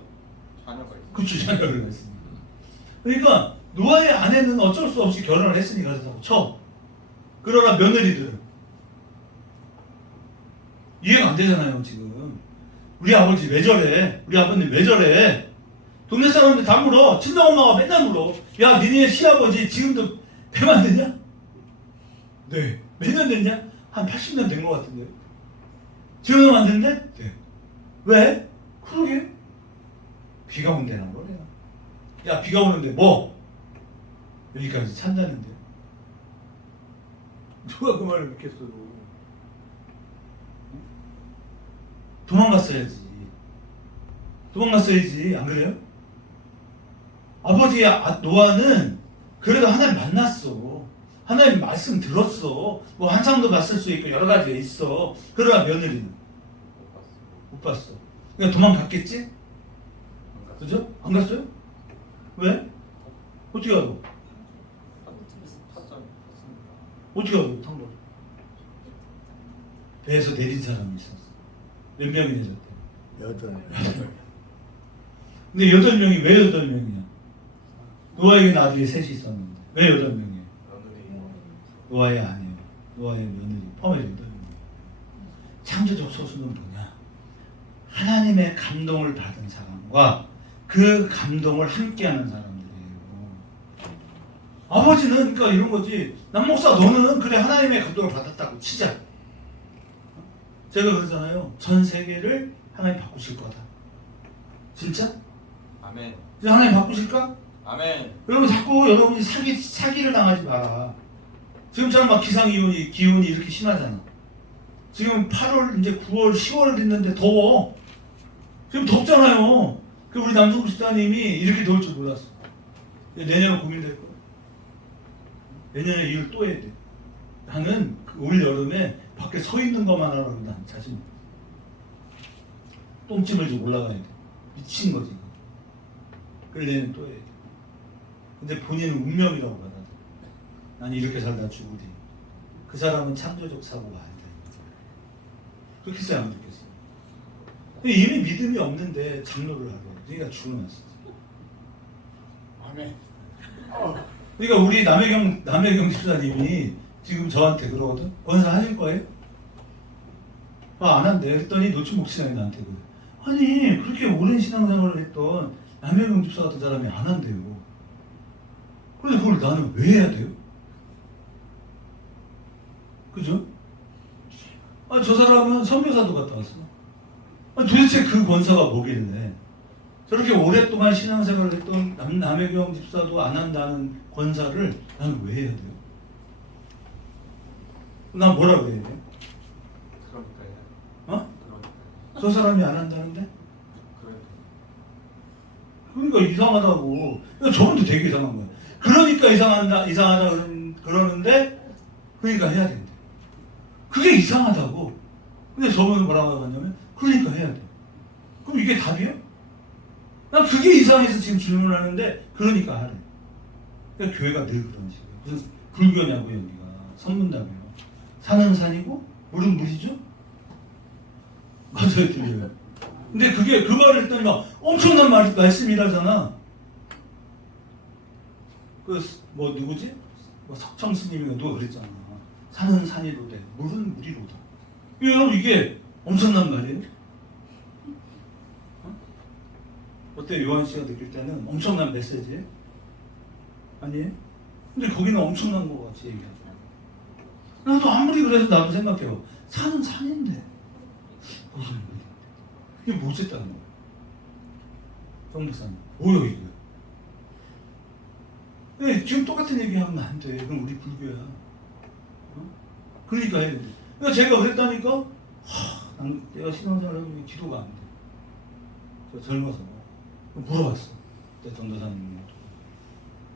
자녀가 있어. 그치, 자녀를 했으니까. 그러니까 노아의 아내는 어쩔 수 없이 결혼을 했으니까 그렇다고 쳐. 그러나 며느리들은 이해가 안 되잖아요 지금. 우리 아버지 왜 저래? 우리 아버님 왜 저래? 동네 사람들 다 물어. 친정엄마가 맨날 물어. 야 니네 시아버지 지금도 배 만드냐? 네. 몇 년 됐냐? 한 80년 된 것 같은데. 지금도 만드는데? 네. 왜? 그러게. 비가 온대나 뭐래나. 야 비가 오는데 뭐? 여기까지 찬다는데. 누가 그 말을 믿겠어? 도망갔어야지. 도망갔어야지. 안 그래요? 아버지 노아는 그래도 하나님 만났어. 하나님 말씀 들었어. 뭐 한상도 봤을 수 있고 여러 가지가 있어. 그러나 며느리는 못 봤어. 그러니까 도망갔겠지? 그죠? 안 갔어요? 왜? 어떻게 하고? 어떻게 하고 탄 거야? 배에서 내린 사람이 있었어. 몇 명이 내렸대? 8. 근데 8명이 왜 8명이냐? 노아에게는 아들이 셋이 있었는데 왜 8명이에요? 노아의 아내요. 노아의 며느리 포함해서 8명이에요. 창조적 소수는 뭐냐? 하나님의 감동을 받은 사람과 그 감동을 함께하는 사람들이에요. 아버지는 그러니까 이런 거지. 남 목사 너는 그래 하나님의 감동을 받았다고 치자. 제가 그러잖아요. 전 세계를 하나님 바꾸실 거다. 진짜? 아멘. 진짜 하나님 바꾸실까? 아멘. 여러분 자꾸 여러분이 사기를 당하지 마라. 지금처럼 막 기상기온이 이렇게 심하잖아. 지금 8월 이제 9월 10월 됐는데 더워. 지금 덥잖아요. 그 우리 남성구 집사님이 이렇게 더울 줄 몰랐어. 내년은 고민될 거야. 내년에 일을 또 해야 돼. 나는 올 여름에 밖에 서 있는 것만 하라고 난 자신. 똥찜을 좀 올라가야 돼. 미친 거지. 그래 내년 또 해야 돼. 근데 본인은 운명이라고 받아. 난 이렇게 살다 죽으리. 그 사람은 창조적 사고가 안 돼. 그렇게 생각 안 듣겠어. 이미 믿음이 없는데 장로를 하래. 그러니까 죽어났어. 아멘. 그러니까 우리 남혜경 집사님이 지금 저한테 그러거든. 권사 하실 거예요? 안 한대. 그랬더니 노춘 목사님이 나한테 그래. 아니 그렇게 오랜 신앙생활을 했던 남혜경 집사 같은 사람이 안 한대요. 그런데 그걸 나는 왜 해야 돼요? 그죠? 저 사람은 선교사도 갔다 왔어. 도대체 그 권사가 뭐길래 저렇게 오랫동안 신앙생활을 했던 남혜경 집사도 안 한다는 권사를 나는 왜 해야 돼요? 난 뭐라고 해야 돼요? 그러니까요. 어? 저 사람이 안 한다는데? 그러니까 이상하다고. 저분도 되게 이상한 거야. 그러니까 이상하다 그러는데 그러니까 해야 된대. 그게 이상하다고. 근데 저분은 뭐라고 하냐면 그러니까 해야 돼. 그럼 이게 답이야? 난 그게 이상해서 지금 질문을 하는데 그러니까 하래. 그러니까 교회가 늘 그런 식이에요. 무슨 불교냐고 여기가. 선문답이에요. 산은 산이고 물은 물이죠? 맞아요, 들려요. 근데 그게 그 말을 했더니 막 엄청난 말씀이라잖아. 뭐 누구지? 뭐 석청 스님인가 누가 그랬잖아. 산은 산이로되 물은 물이로다. 여러분 이게 엄청난 말이에요. 어때 요한 씨가 느낄 때는 엄청난 메시지예요? 아니에요? 근데 거기는 엄청난 거 같이 얘기하죠. 나도 아무리 그래서 나도 생각해요. 산은 산인데 무슨 물인데 이게 뭐였다는 거야? 정박사님 뭐야 이거? 네, 지금 똑같은 얘기하면 안 돼. 그럼 우리 불교야. 그러니까 해야 돼. 그러니까 제가 그랬다니까 내가 신앙생활 하면 기도가 안 돼. 저 젊어서 물어봤어. 내 전도사님이.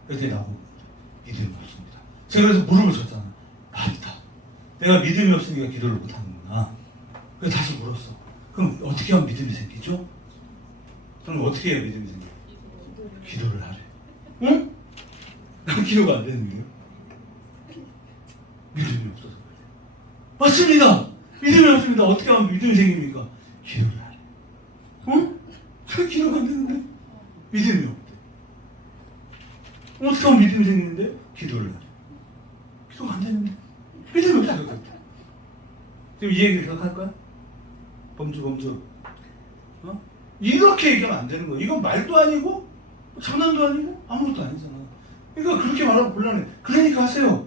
그랬더니 나보고 믿음이 없습니다. 제가 그래서 무릎을 쳤잖아. 맞다. 내가 믿음이 없으니까 기도를 못하는구나. 그래서 다시 물었어. 그럼 어떻게 하면 믿음이 생기죠? 그럼 어떻게 해야 믿음이 생겨? 기도를 하래. 응? 난 기도가 안 되는 거예요. 믿음이 없어서 그래. 맞습니다. 믿음이 없습니다. 어떻게 하면 믿음이 생깁니까? 기도를 하래. 응? 그 기도가 안 되는데 믿음이 없대. 어떻게 하면 믿음이 생기는데? 기도를 하래. 기도가 안 되는데 믿음이 없어서 그래. 지금 이 얘기를 계속 할 거야? 범주. 이렇게 얘기하면 안 되는 거야. 이건 말도 아니고 장난도 아니고 아무것도 아니잖아. 그러니까 그렇게 말하고 곤란해. 그러니까 하세요.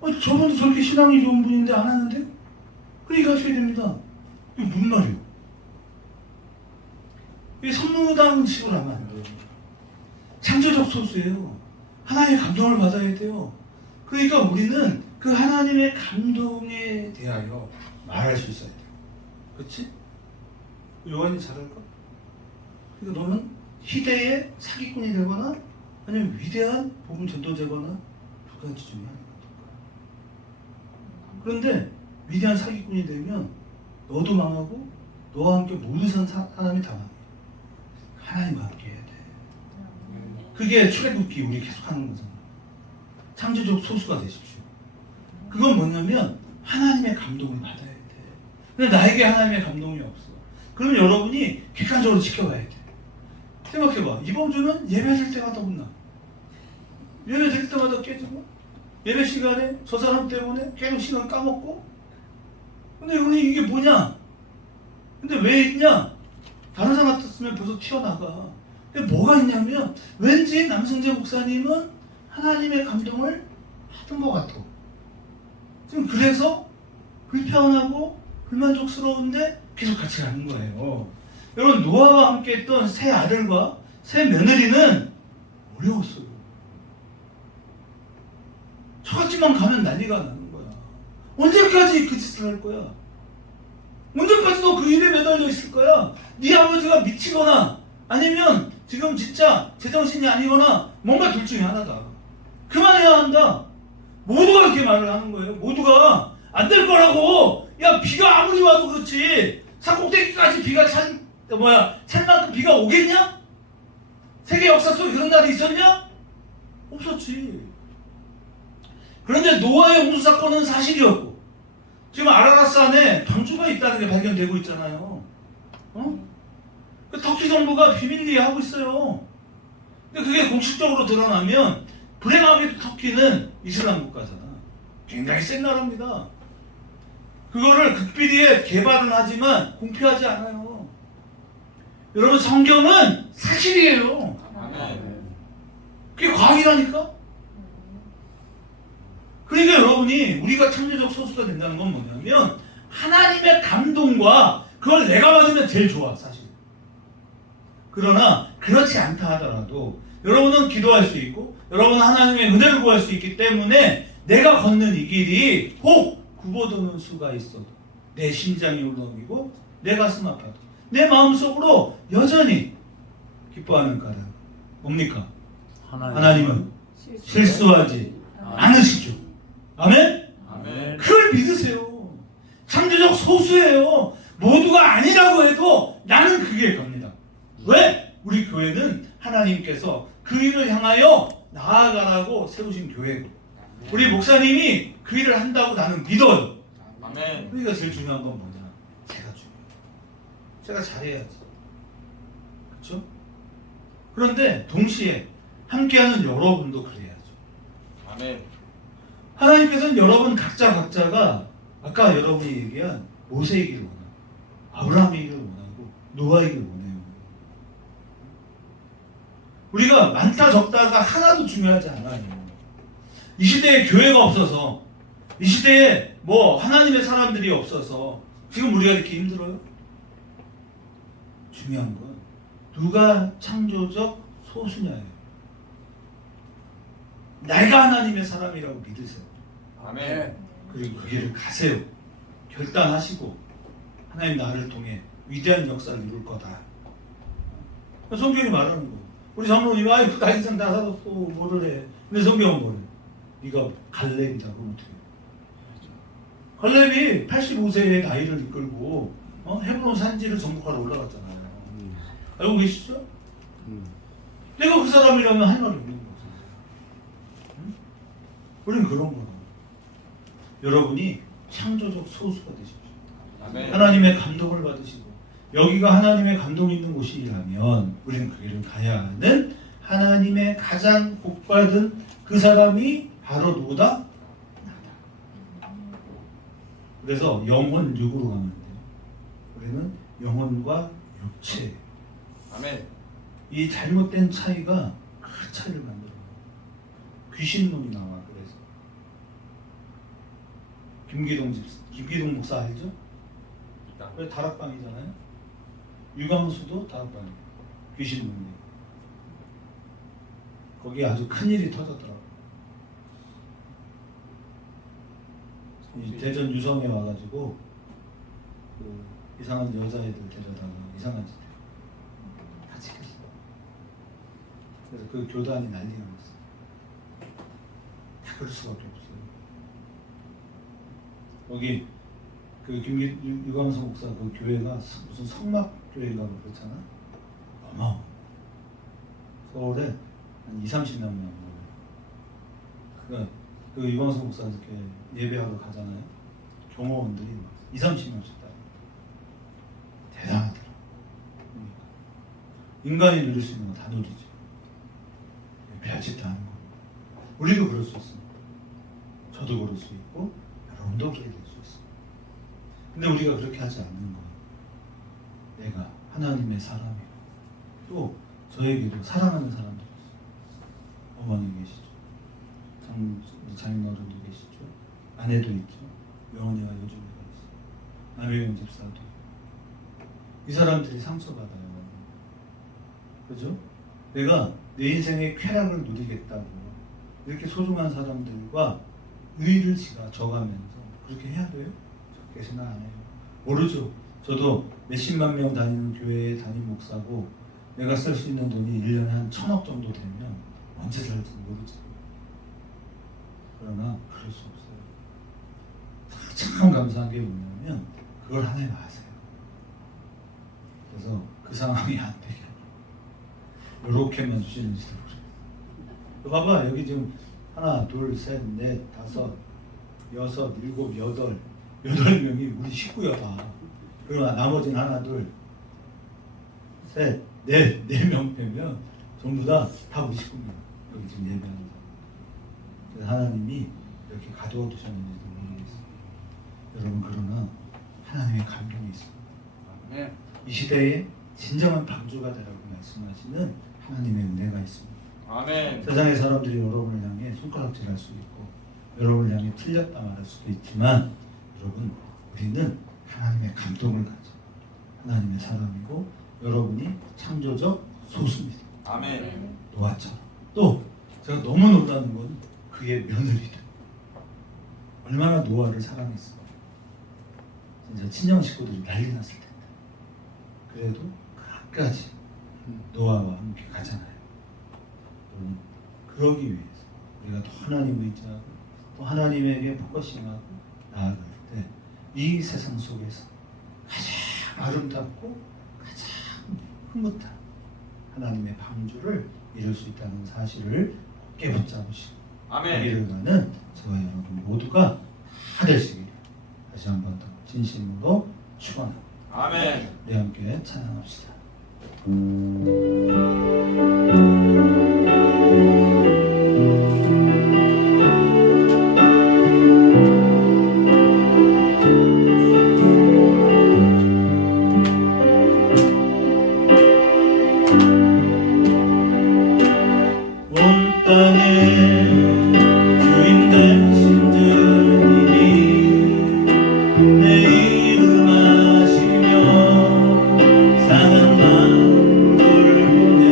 저분도 저렇게 신앙이 좋은 분인데 안 하는데? 그러니까 하셔야 됩니다. 이게 무슨 말이에요? 이게 선무당식으로 하면 안 돼요. 창조적 소수예요. 하나님의 감동을 받아야 돼요. 그러니까 우리는 그 하나님의 감동에 대하여 말할 수 있어야 돼요. 그렇지? 요한이 잘할까? 그러니까 너는 희대의 사기꾼이 되거나 아니면 위대한 복음 전도자거나 두 가지 중에 하나가 될 거야. 그런데 위대한 사기꾼이 되면 너도 망하고 너와 함께 모든 사람이 다 망해. 하나님과 함께 해야 돼. 그게 출애굽기 우리 계속 하는 거잖아. 창조적 소수가 되십시오. 그건 뭐냐면 하나님의 감동을 받아야 돼. 근데 나에게 하나님의 감동이 없어. 그러면 여러분이 객관적으로 지켜봐야 돼. 생각해봐. 이범주는 예배 드릴 때마다 혼나. 예배 드릴 때마다 깨지고 예배 시간에 저 사람 때문에 계속 시간 까먹고. 근데 우리 이게 뭐냐? 근데 왜 있냐? 다른 사람 같았으면 벌써 튀어나가. 근데 뭐가 있냐면 왠지 남승재 목사님은 하나님의 감동을 받은 것 같아. 지금 그래서 불편하고 불만족스러운데 계속 같이 가는 거예요. 여러분 노아와 함께 했던 세 아들과 세 며느리는 어려웠어요. 처갓집만 가면 난리가 나는 거야. 언제까지 그 짓을 할 거야? 언제까지 너 그 일에 매달려 있을 거야? 네 아버지가 미치거나 아니면 지금 진짜 제정신이 아니거나 뭔가 둘 중에 하나다. 그만해야 한다. 모두가 그렇게 말을 하는 거예요. 모두가 안 될 거라고. 야 비가 아무리 와도 그렇지 산꼭대기까지 비가 찰 만큼 비가 오겠냐? 세계 역사 속에 그런 날이 있었냐? 없었지. 그런데 노아의 홍수 사건은 사실이었고 지금 아라라스 안에 방주가 있다는 게 발견되고 있잖아요. 그 터키 정부가 비밀리에 하고 있어요. 근데 그게 공식적으로 드러나면 불행하게도 터키는 이슬람 국가잖아. 굉장히 센 나라입니다. 그거를 극비리에 개발은 하지만 공표하지 않아요. 여러분 성경은 사실이에요. 그게 과학이라니까. 그러니까 여러분이 우리가 창조적 소수가 된다는 건 뭐냐면 하나님의 감동과 그걸 내가 받으면 제일 좋아 사실. 그러나 그렇지 않다 하더라도 여러분은 기도할 수 있고 여러분은 하나님의 은혜를 구할 수 있기 때문에 내가 걷는 이 길이 혹 굽어도는 수가 있어도 내 심장이 울렁이고 내 가슴 아파도 내 마음속으로 여전히 기뻐하는 까닭 뭡니까? 하나님. 하나님은 실수하지 않으시죠. 아멘? 아멘. 그걸 믿으세요. 창조적 소수예요. 모두가 아니라고 해도 나는 그게 갑니다. 왜? 우리 교회는 하나님께서 그 일을 향하여 나아가라고 세우신 교회고 우리 목사님이 그 일을 한다고 나는 믿어요. 아멘. 우리가 제일 중요한 건 뭐냐? 제가 중요해요. 제가 잘해야지. 그렇죠? 그런데 동시에 함께하는 여러분도 그래야죠. 아멘. 하나님께서는 여러분 각자가 아까 여러분이 얘기한 모세이기를 원하고 아브라함이기를 원하고 노아이기를 원해요. 우리가 많다 적다가 하나도 중요하지 않아요. 이 시대에 교회가 없어서 이 시대에 뭐 하나님의 사람들이 없어서 지금 우리가 이렇게 힘들어요? 중요한 건 누가 창조적 소수냐예요. 내가 하나님의 사람이라고 믿으세요. 아멘. 그리고 그 길을 가세요. 결단하시고 하나님 나를 통해 위대한 역사를 이룰 거다. 성경이 말하는 거. 우리 장로님이 아이 나 인생 다 살았어 뭐를 해. 근데 성경은 뭐래? 네가 갈렙이다 그러면 어떻게 해? 갈렙이 85세의 나이를 이끌고 헤브론 산지를 정복하러 올라갔잖아요. 알고 계시죠? 내가 그 사람이라면 할 말이 없는 거죠. 응? 우리는 그런 거예요. 여러분이 창조적 소수가 되십시오. 아멘. 하나님의 감동을 받으시고 여기가 하나님의 감동 있는 곳이라면 우리는 그 길을 가야 하는 하나님의 가장 복받은 그 사람이 바로 누구다? 나다. 그래서 영혼 육으로 가면 돼요. 우리는 영혼과 육체 아멘. 이 잘못된 차이가 큰 차이를 만들어요. 귀신론이 나와. 그래서 김기동 목사 알죠? 왜 다락방이잖아요. 유광수도 다락방이에요. 귀신론이. 거기 아주 큰 일이 터졌더라고요. 이 대전 유성에 와가지고 그 이상한 여자애들 데려다가 이상한 짓 다 지켰어. 그래서 그 교단이 난리가 났어. 다 그럴 수밖에 없어요. 거기 그 유광수 목사 그 교회가 무슨 성막 교회인가 그렇잖아. 어마어마. 서울에 한 20-30만 명 모여요. 그러니까 그 유광수 목사 이렇게 예배하러 가잖아요. 경호원들이 막 20-30명씩 따라. 대단하더라. 인간이 누릴 수 있는 거 다 누리죠. 배우지도 않은 거. 우리도 그럴 수 있습니다. 저도 그럴 수 있고 여러분도 그렇게 될 수 있습니다. 근데 우리가 그렇게 하지 않는 거예요. 내가 하나님의 사람이고 또 저에게도 사랑하는 사람들이 있어요. 어머니 계시죠. 장인어른도 계시죠. 아내도 있죠. 명언이가 요즘에가 있어요. 남혜경 집사도 있고. 이 사람들이 상처받아요. 그죠? 내가 내 인생의 쾌락을 누리겠다고 이렇게 소중한 사람들과 의의를 져가면서 그렇게 해야 돼요? 저께서는 안 해요. 모르죠. 저도 몇십만 명 다니는 교회에 담임 목사고 내가 쓸 수 있는 돈이 1년에 한 1,000억 정도 되면 언제 살지 모르지. 그러나 그럴 수 없어요. 참 감사한 게 뭐냐면 그걸 하나님 아세요. 그래서 그 상황이 안 되게 이렇게만 주시는지도 모르겠어요. 봐봐 여기 지금 하나 둘 셋 넷 다섯 여섯 일곱 여덟 명이 우리 식구여다. 그리고 나머지는 하나 둘 셋 넷 명 빼면 전부 다 우리 식구입니다. 여기 지금 예배하는 사람. 그래서 하나님이 이렇게 가두어 두셨는지도 모르겠어요. 여러분 그러나 하나님의 감동이 있습니다. 네. 이 시대에 진정한 방주가 되라고 말씀하시는 하나님의 은혜가 있습니다. 아멘. 세상의 사람들이 여러분을 향해 손가락질할 수도 있고 여러분을 향해 틀렸다 말할 수도 있지만 여러분 우리는 하나님의 감동을 가져 하나님의 사람이고 여러분이 창조적 소수입니다. 아멘. 노아처럼. 또 제가 너무 놀라는 건 그의 며느리들 얼마나 노아를 사랑했을까. 진짜 친정 식구들이 난리 났을 텐데 그래도 끝까지 노아와 함께 가잖아요. 여러분, 그러기 위해서 우리가 또 하나님을 의지하고 또 하나님에게 포커싱하고 나아갈 때 이 세상 속에서 가장 아름답고 가장 흐뭇한 하나님의 방주를 이룰 수 있다는 사실을 굳게 붙잡으시고 아멘. 여기를 가는 저와 여러분 모두가 다 되시기를 다시 한번 더 진심으로 축원합니다. 아멘. 우리 함께 찬양합시다. 온 땅의 주인 되신 주님이 내 이름 아시며 상한 만물을 보내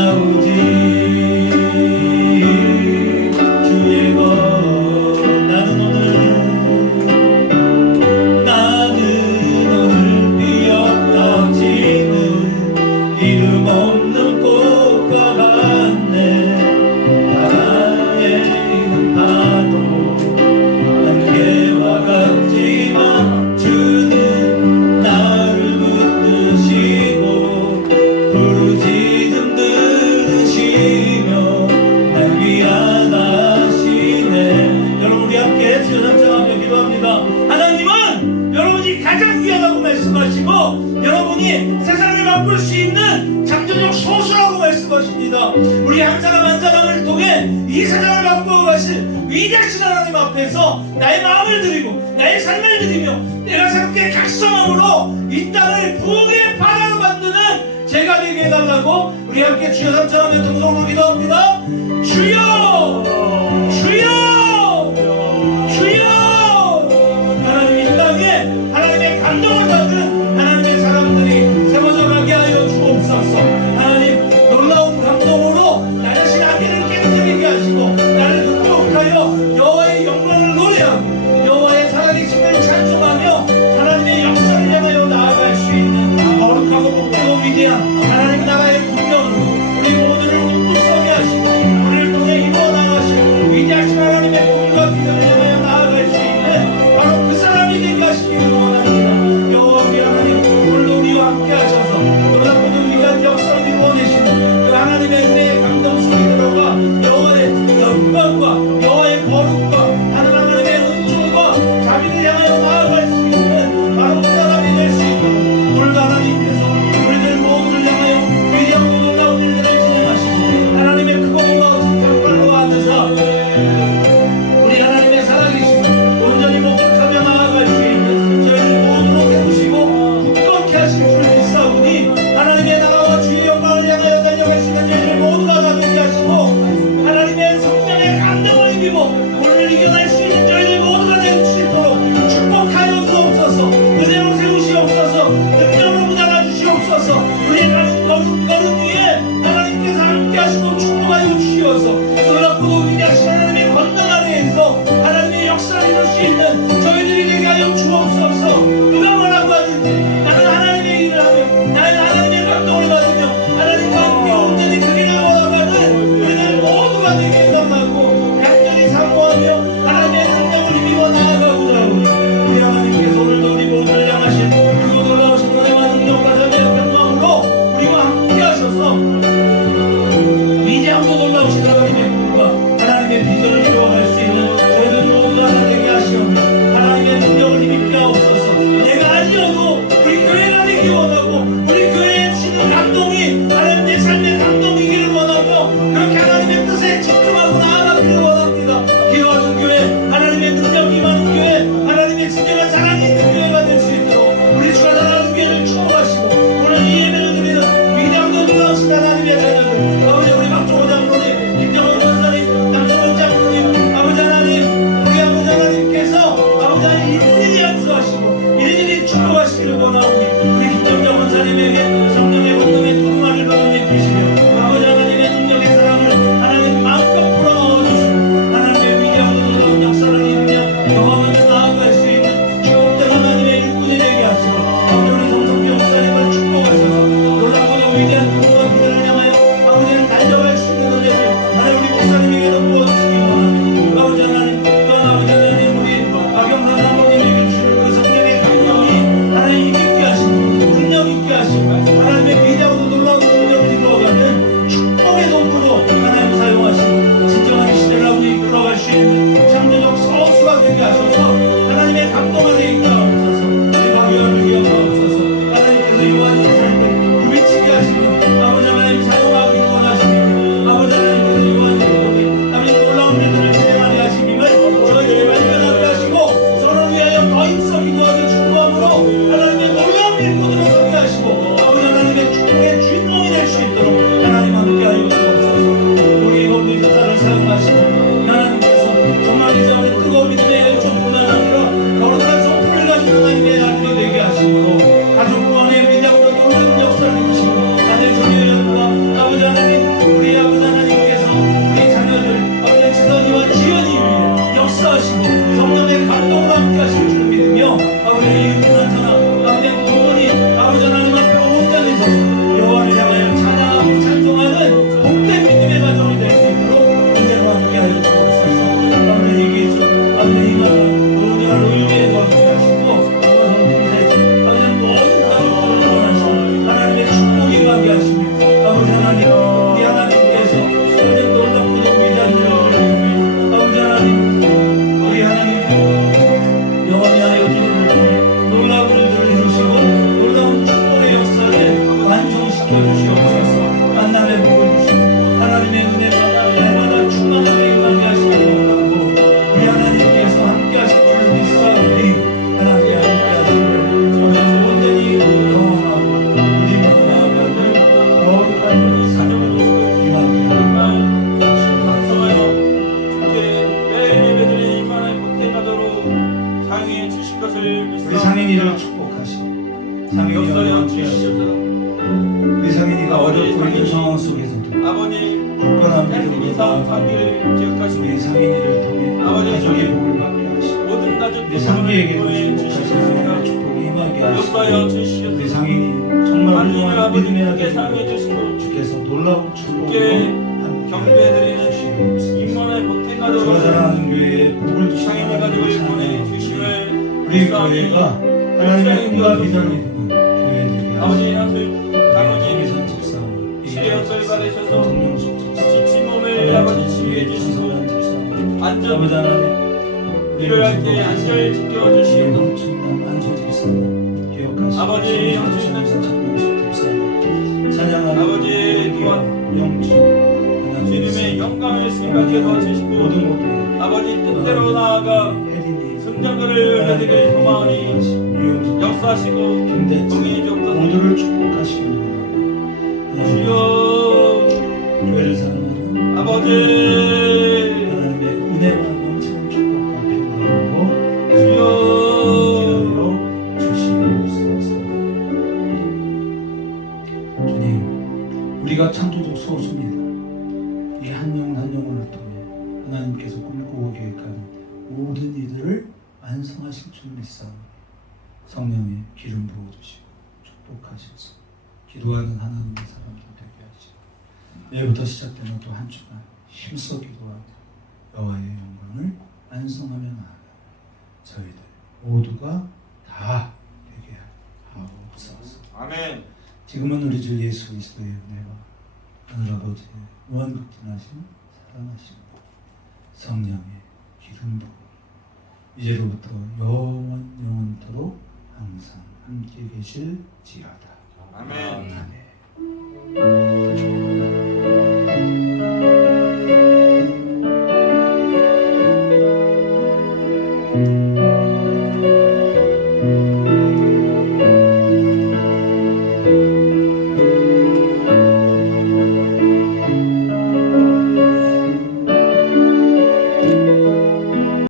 나오지 주의 것 나는 오늘 뛰어넘치는 이름 없는 꽃과 같네 바다에 있는 파도 안개와 같지만 주는 나를 붙드시고 부르짖음 들으시며 날 위하다시네. 여러분 우리 함께 주여 찬양하며 기도합니다. 하나님은 여러분이 가장 귀하다고 말씀하시고 여러분이 세상을 바꿀 수 있는 창조적 소수라고 말씀하십니다. 우리 한 사람 한 사람을 통해 이 세상을 바꾸어 가실 위대하신 하나님 앞에서 나의 마음을 드리고 나의 삶을 드리며 내가 새롭게 각성함으로 이 땅을 부흥의 바다로 만드는 제가 되게 해달라고 우리 함께 주여 삼창하며 동성으로 기도합니다. 주여 주여 주여. 하나님 이 땅에 하나님의 감동을 받은 하나님의 사람들이 세워져가게 하여 주옵소서. 하나님 놀라운 감동으로 나 자신 악의를 깨뜨리게 하시고 나를 극복하여 여호와의 영광을 노래하고 여호와의 살아계심을 찬송하며 하나님의 역사를 향하여 나아갈 수 있는 거룩하고 복되고 위대한 하나님 나라의 국면으로 우리 모두를 우뚝 서게 하시고 우리를 통해 이루어 나가시고 굳건한 헬기 믿음으로 이상 나아가고 상기를 기억하시고 우리 상인이를 통해 아버지, 가족의 복을 받게 하시고 모든 우리 가족들 상기에게도 보내 축복하신 주시옵소서. 은혜와 축복이 임하게 하시고 역사여 우리 주시옵소서. 상인이 정말 하나님의 훌륭한 아버지 믿음의 크게 사랑해 아들이고 주시고 주께서 놀라운 축복으로 주께 함께 경배드리는 주시옵소서. 임원의 복된 주가 가족으로 사랑하는 교회에 복을 상인의 주시는 가족을 하나님을 보내 찬양하오니 주시면 우리 교회가 하나님의 꿈과 비전이 되는 교회 되게 아버지 하시고 한술 장로님 김희선 집사와 치료역을 받으셔서 정명숙 집사 지친 몸을 아버지 치유해 주시고 천성환 집사 안전 아버지 하나님 일요일 때 안전을 지켜주시고 영춘남 안소 집사님 기억하시고 아버지 영춘 정명숙 집사님 찬양하는 아버지 또한 영춘 하나님 주님의 영광을 수임하게 도와주시고 모든 아버지 뜻대로 나아가 승전거를 회되길 소망하니 역사하시고 동의해 주옵소서. 모두를 축복하시기 원합니다. 주여 교회를 사랑하는 아버지 하나님의 은혜와 넘치는 축복과 평강으로 주여 함께하여 주시옵소서. 주님, 우리가 창조적 소수입니다. 이 한 영혼 한 영혼을 통해 하나님께서 꿈꾸고 계획하는 모든 이들을 완성하실 줄 믿사오니 성령의 기름 부어주시고 축복하셔서 기도하는 하나님의 사람들 되게 하시고 내일부터 시작되는 또 한 주간 힘써 기도하고 여호와의 영광을 완성하며 나아가 저희들 모두가 다 되게 하옵소서. 아멘. 지금은 우리 주 예수 그리스도의 은혜와 하늘 아버지의 무한극진하신 사랑하심 성령의 기름 부어 이제로부터 영원토록 항상 함께 계실지어다. 아멘. 아멘.